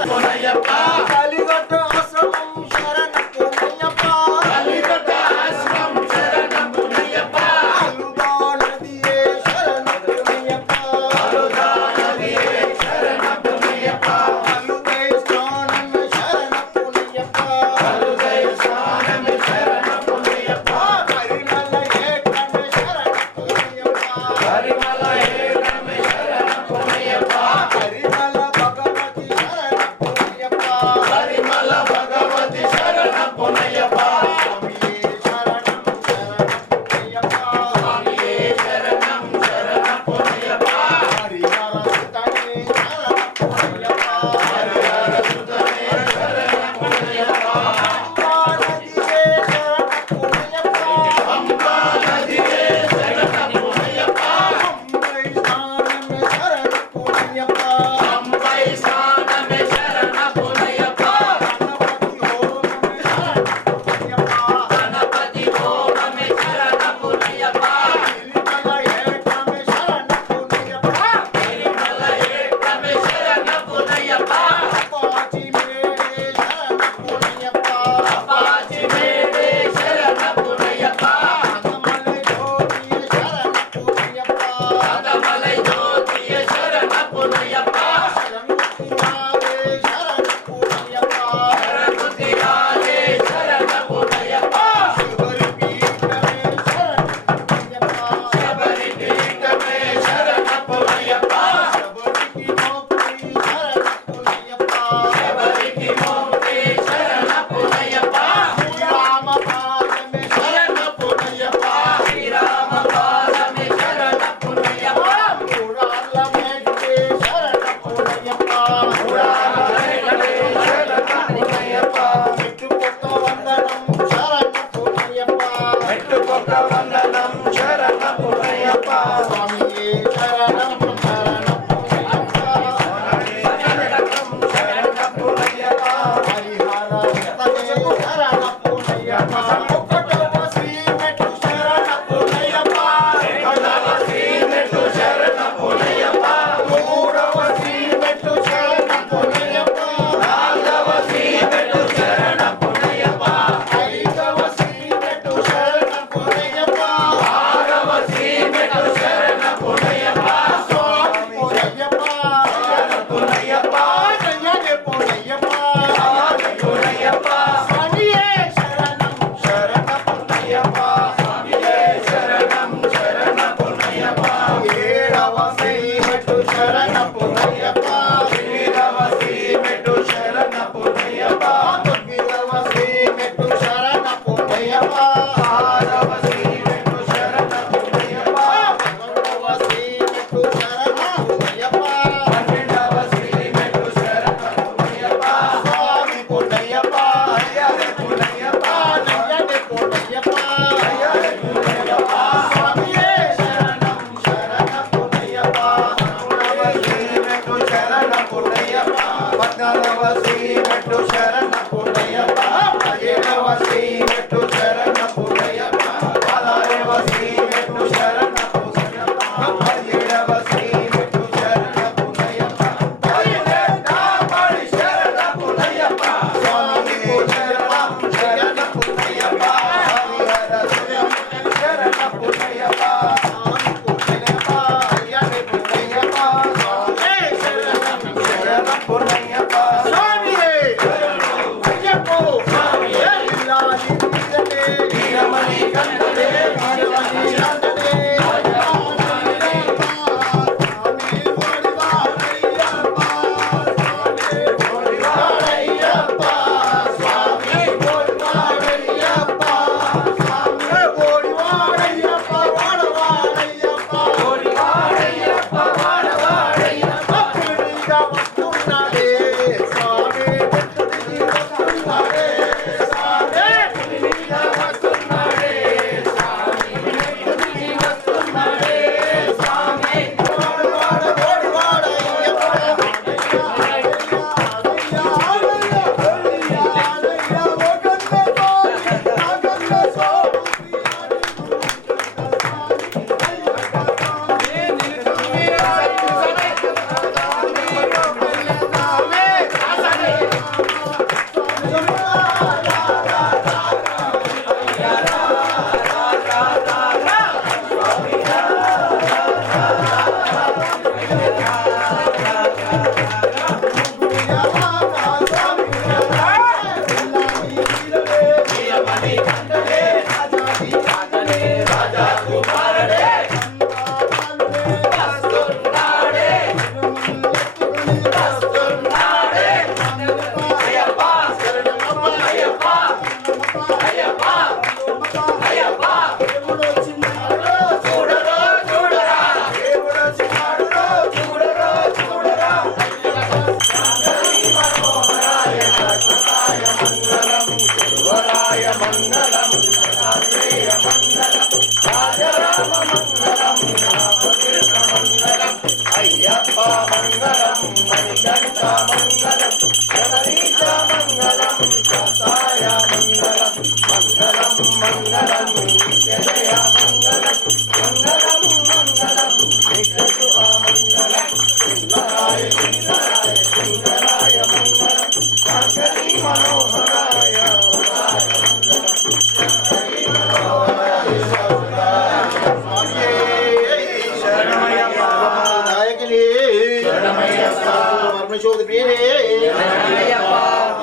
పునయ్యప్ప కలిగొట్ట ఆశ్రమం శరణ పునయ్యప్ప కలిగొట్ట ఆశ్రమం శరణ పునయ్యప్ప అలుదా నదియే శరణ పునయ్యప్ప అలుదా నదియే శరణ పునయ్యప్ప అలుదై స్నానం శరణ పునయ్యప్ప అలుదై స్నానం శరణ పునయ్యప్ప హరిమల ఏకం శరణ పునయ్యప్ప హరిమల ఏకం శరణ పునయ్యప్ప హరిమల భగవతి శరణ పునయ్యప్ప హరిమల భగవతి శరణ పునయ్యప్ప స్వామియే శరణం శరణ పునయ్యప్ప స్వామియే శరణం శరణ పునయ్యప్ప హరిహర సుతనే శరణ పునయ్యప్ప హరిహర సుతనే శరణ పునయ్యప్ప అంబా నదియే శరణ పునయ్యప్ప అంబై స్నానమే శరణ పునయ్యప్ప గణపతి హోమమే శరణ పునయ్యప్ప తిరుమల ఏకమే శరణ పునయ్యప్ప అపాచి మేడే శరణ పునయ్యప్ప పదమలై జ్యోతియ శరణ పునయ్యప్ప శరణుతిరాలే శరణ పునయ్యప్ప శబరి పీఠమే శరణ పునయ్యప్ప శబరికి మోక్తి శరణ పునయ్యప్ప శరణ పునయ్యప్ప శ్రీరామ పాదమే శరణ పునయ్యప్ప మూడాల వెంకటే శరణ పునయ్యప్ప మెట్టుకొక్క వందనం శరణ పునయ్యప్ప స్వామియే శరణం శరణ పునయ్యప్ప శరణ పునయ్యప్ప హరిహర సుతనే శరణ పునయ్యప్ప ఒకటవ శ్రీ మెట్టు శరణ పునయ్యప్ప రెండవ శ్రీ మెట్టు శరణ పునయ్యప్ప మూడవ శ్రీ మెట్టు శరణ పునయ్యప్ప నాలుగవ శ్రీ మెట్టు శరణ పునయ్యప్ప ఐదవ శ్రీ మెట్టు శరణ పునయ్యప్ప ఆరవ శ్రీ మెట్టు శరణ పునయ్యప్ప స్వామి పునయ్యప్ప శరణ పునయ్యప్ప జయ పునయ్యప్ప పునయ్యప్ప స్వామియే శరణం శరణ పునయ్యప్ప స్వామియే శరణం శరణ పునయ్యప్ప ఏడవ శ్రీ మెట్టు శరణ పునయ్యప్ప ఎనిమిదవ శ్రీ మెట్టు శరణ పునయ్యప్ప తొమ్మిదవ శ్రీ మెట్టు శరణ పునయ్యప్ప ఆరవ శ్రీ మెట్టు శరణ పునయ్యప్ప పదకొండవ శ్రీ మెట్టు శరణ పునయ్యప్ప పన్నెండవ శ్రీ మెట్టు శరణ పునయ్యప్ప స్వామి పునయ్యప్ప అయ్యరే పునయ్యప్ప నయ్యరే పునయ్యప్ప అయ్యరే పునయ్యప్ప స్వామియే శరణం శరణ పునయ్యప్ప పదమూడవ శ్రీ మెట్టు శరణ పునయ్యప్ప పద్నాలుగవ శ్రీ మెట్టు శరణ పునయ్యప్ప పదిహేడవ శ్రీ మెట్టు శరణ పునయ్యప్ప పదహారవ శ్రీ మెట్టు శరణ పునయ్యప్ప పదిహేడవ శ్రీ మెట్టు శరణ పునయ్యప్ప పడి శరణ పునయ్యప్ప స్వామి శరణం శరణ పునయ్యప్ప హరిహర శరణ పునయ్యప్ప స్వామి పునయ్యప్ప అయ్యరే పునయ్యప్ప స్వామి శరణం శరణ పునయ్యప్ప స్వామియే అయ్యప్ప స్వామియే ఇల్లాలి నిజతే నిరమణి కంటదే నిరమణి కంటదే స్వామి ఒడివాడయ్యప్ప స్వామి ఒడివాడయ్యప్ప స్వామి ఒడివాడయ్యప్ప మంగళం దత్తాత్రేయ మంగళం రాజరామ మంగళం రామకృష్ణ మంగళం అయ్యప్ప మంగళం మణికంఠ మంగళం జగదీశ మంగళం దాతాయ మంగళం మంగళం మంగళం నిత్యజయ మంగళం మంగళం మంగళం నిత్యశుభ మంగళం సుందరాయ సుందరాయ సుందరాయ మంగళం శాంతి మనోహరాయ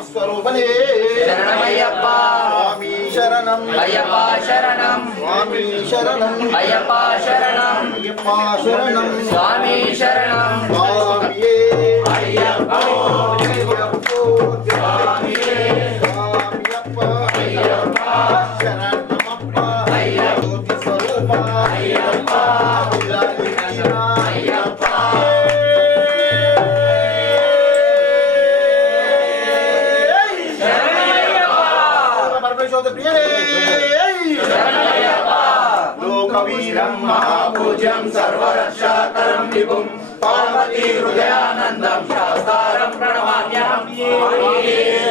స్వరూపనే స్వామి శరణం అయ్యప్ప శరణం స్వామి శరణం అయ్యప్ప శరణం అయ్యప్ప శరణం స్వామి శరణం స్వామియే అయ్యప్ప అయ్యప్పో స్వామియే స్వామియప్ప అయ్యప్ప శరణమప్ప అయ్యప్ప స్వరూప అయ్యప్ప అయ్యప్ప లోకవీరం మహాపూజ్యం సర్వరక్షాకరం విభుం పార్వతీ హృదయానందం శాస్త్రం ప్రణమామ్యహం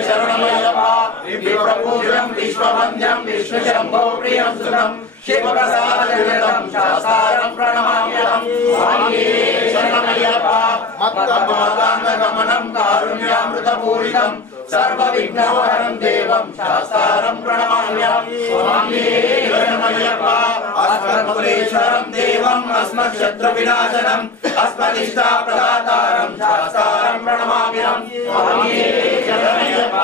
శరణమయ్యప్ప విప్రపూజ్యం విశ్వవంద్యం విష్ణుశంభో ప్రియం సుతం శివప్రసాదం శాస్త్రం ప్రణమామ్యహం శరణమయ్యప్ప మత్తమాదాంగమనం కారుణ్యామృతపూరితం సర్వవిఘ్నహరం దేవం శాస్త్రం ప్రణమామ్యహం శరణమయ్యప్ప అస్మద్కులేశ్వరం దేవం అస్మద్శత్రు వినాశనం అస్మదిష్టా ప్రదాతారం శాస్త్రం ప్రణమామ్యహం శరణమయ్యప్ప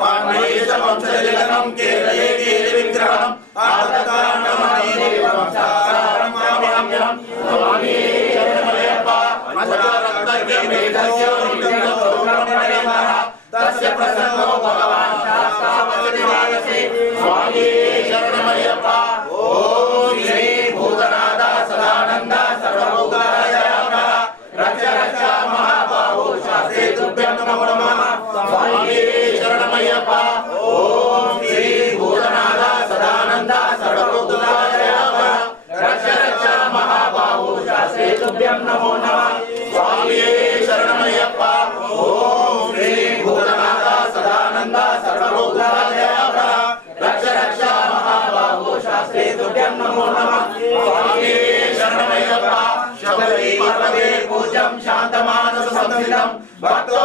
వాణ్మయేశ వంశజగనం కేరళే కేలి విగ్రహం ఆదతారణమనే దేవం శాస్త్రం ప్రణమామ్యహం శరణమయ్యప్ప అజారక్తకే మేధస్య ప్రణయమః తస్య ప్రసన్నో భగవాన్ శాస్త్రావతివాయసే స్వామి శరణమయ్యప్ప ఓం శ్రీ భూతనాథ సదానంద సర్వభూతాయ రక్ష రక్ష మహాబాహో శాస్త్రే తుభ్యం నమో నమః స్వామి శరణమయ్యప్ప ఓం శ్రీ భూతనాథ సదానంద సర్వభూతాయ రక్ష రక్ష మహాబాహో శాస్త్రే తుభ్యం నమో నమః స్వామి శరణమయ్యప్ప ఓం శ్రీ భూతనాథ సదానంద సర్వభూతాయ రక్ష రక్ష మహాబాహో శాస్త్రే తుభ్యం నమో నమః స్వామి శరణమయ్యప్ప శబరి పర్వతే పూజ్యం శాంతమానస సంస్థితం భక్తో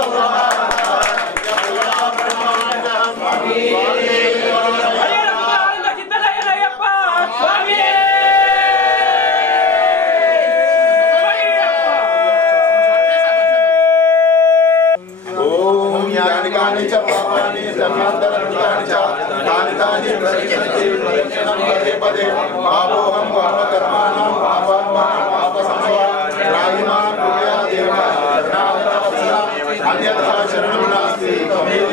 ఓం యాని కాని చ పాపాని జన్మాంతరాని చ తాని తాని ప్రతిష్ఠితి ప్రదక్షిణం పదే పదే పాపోహం పాప కర్మాణం పాపం పాప సంభవ రాహిమా పుణ్యా దేవ అన్యథా శరణం నాస్తి త్వమేవ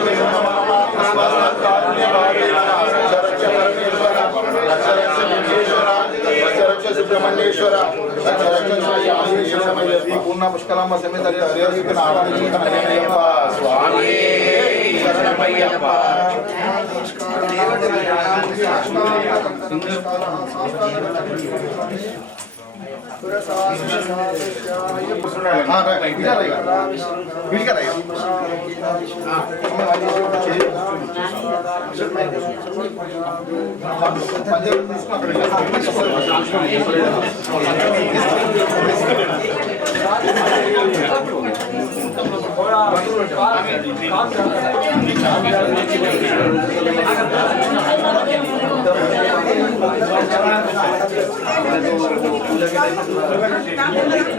తస్మాత్ కారుణ్య భావేన రక్ష పరమేశ్వర రక్ష విఘ్నేశ్వర రక్ష సుబ్రహ్మణ్యేశ్వర రక్ష పూర్ణ పుష్కలాంబ సమేత స్వామి శరణమయ్యప్ప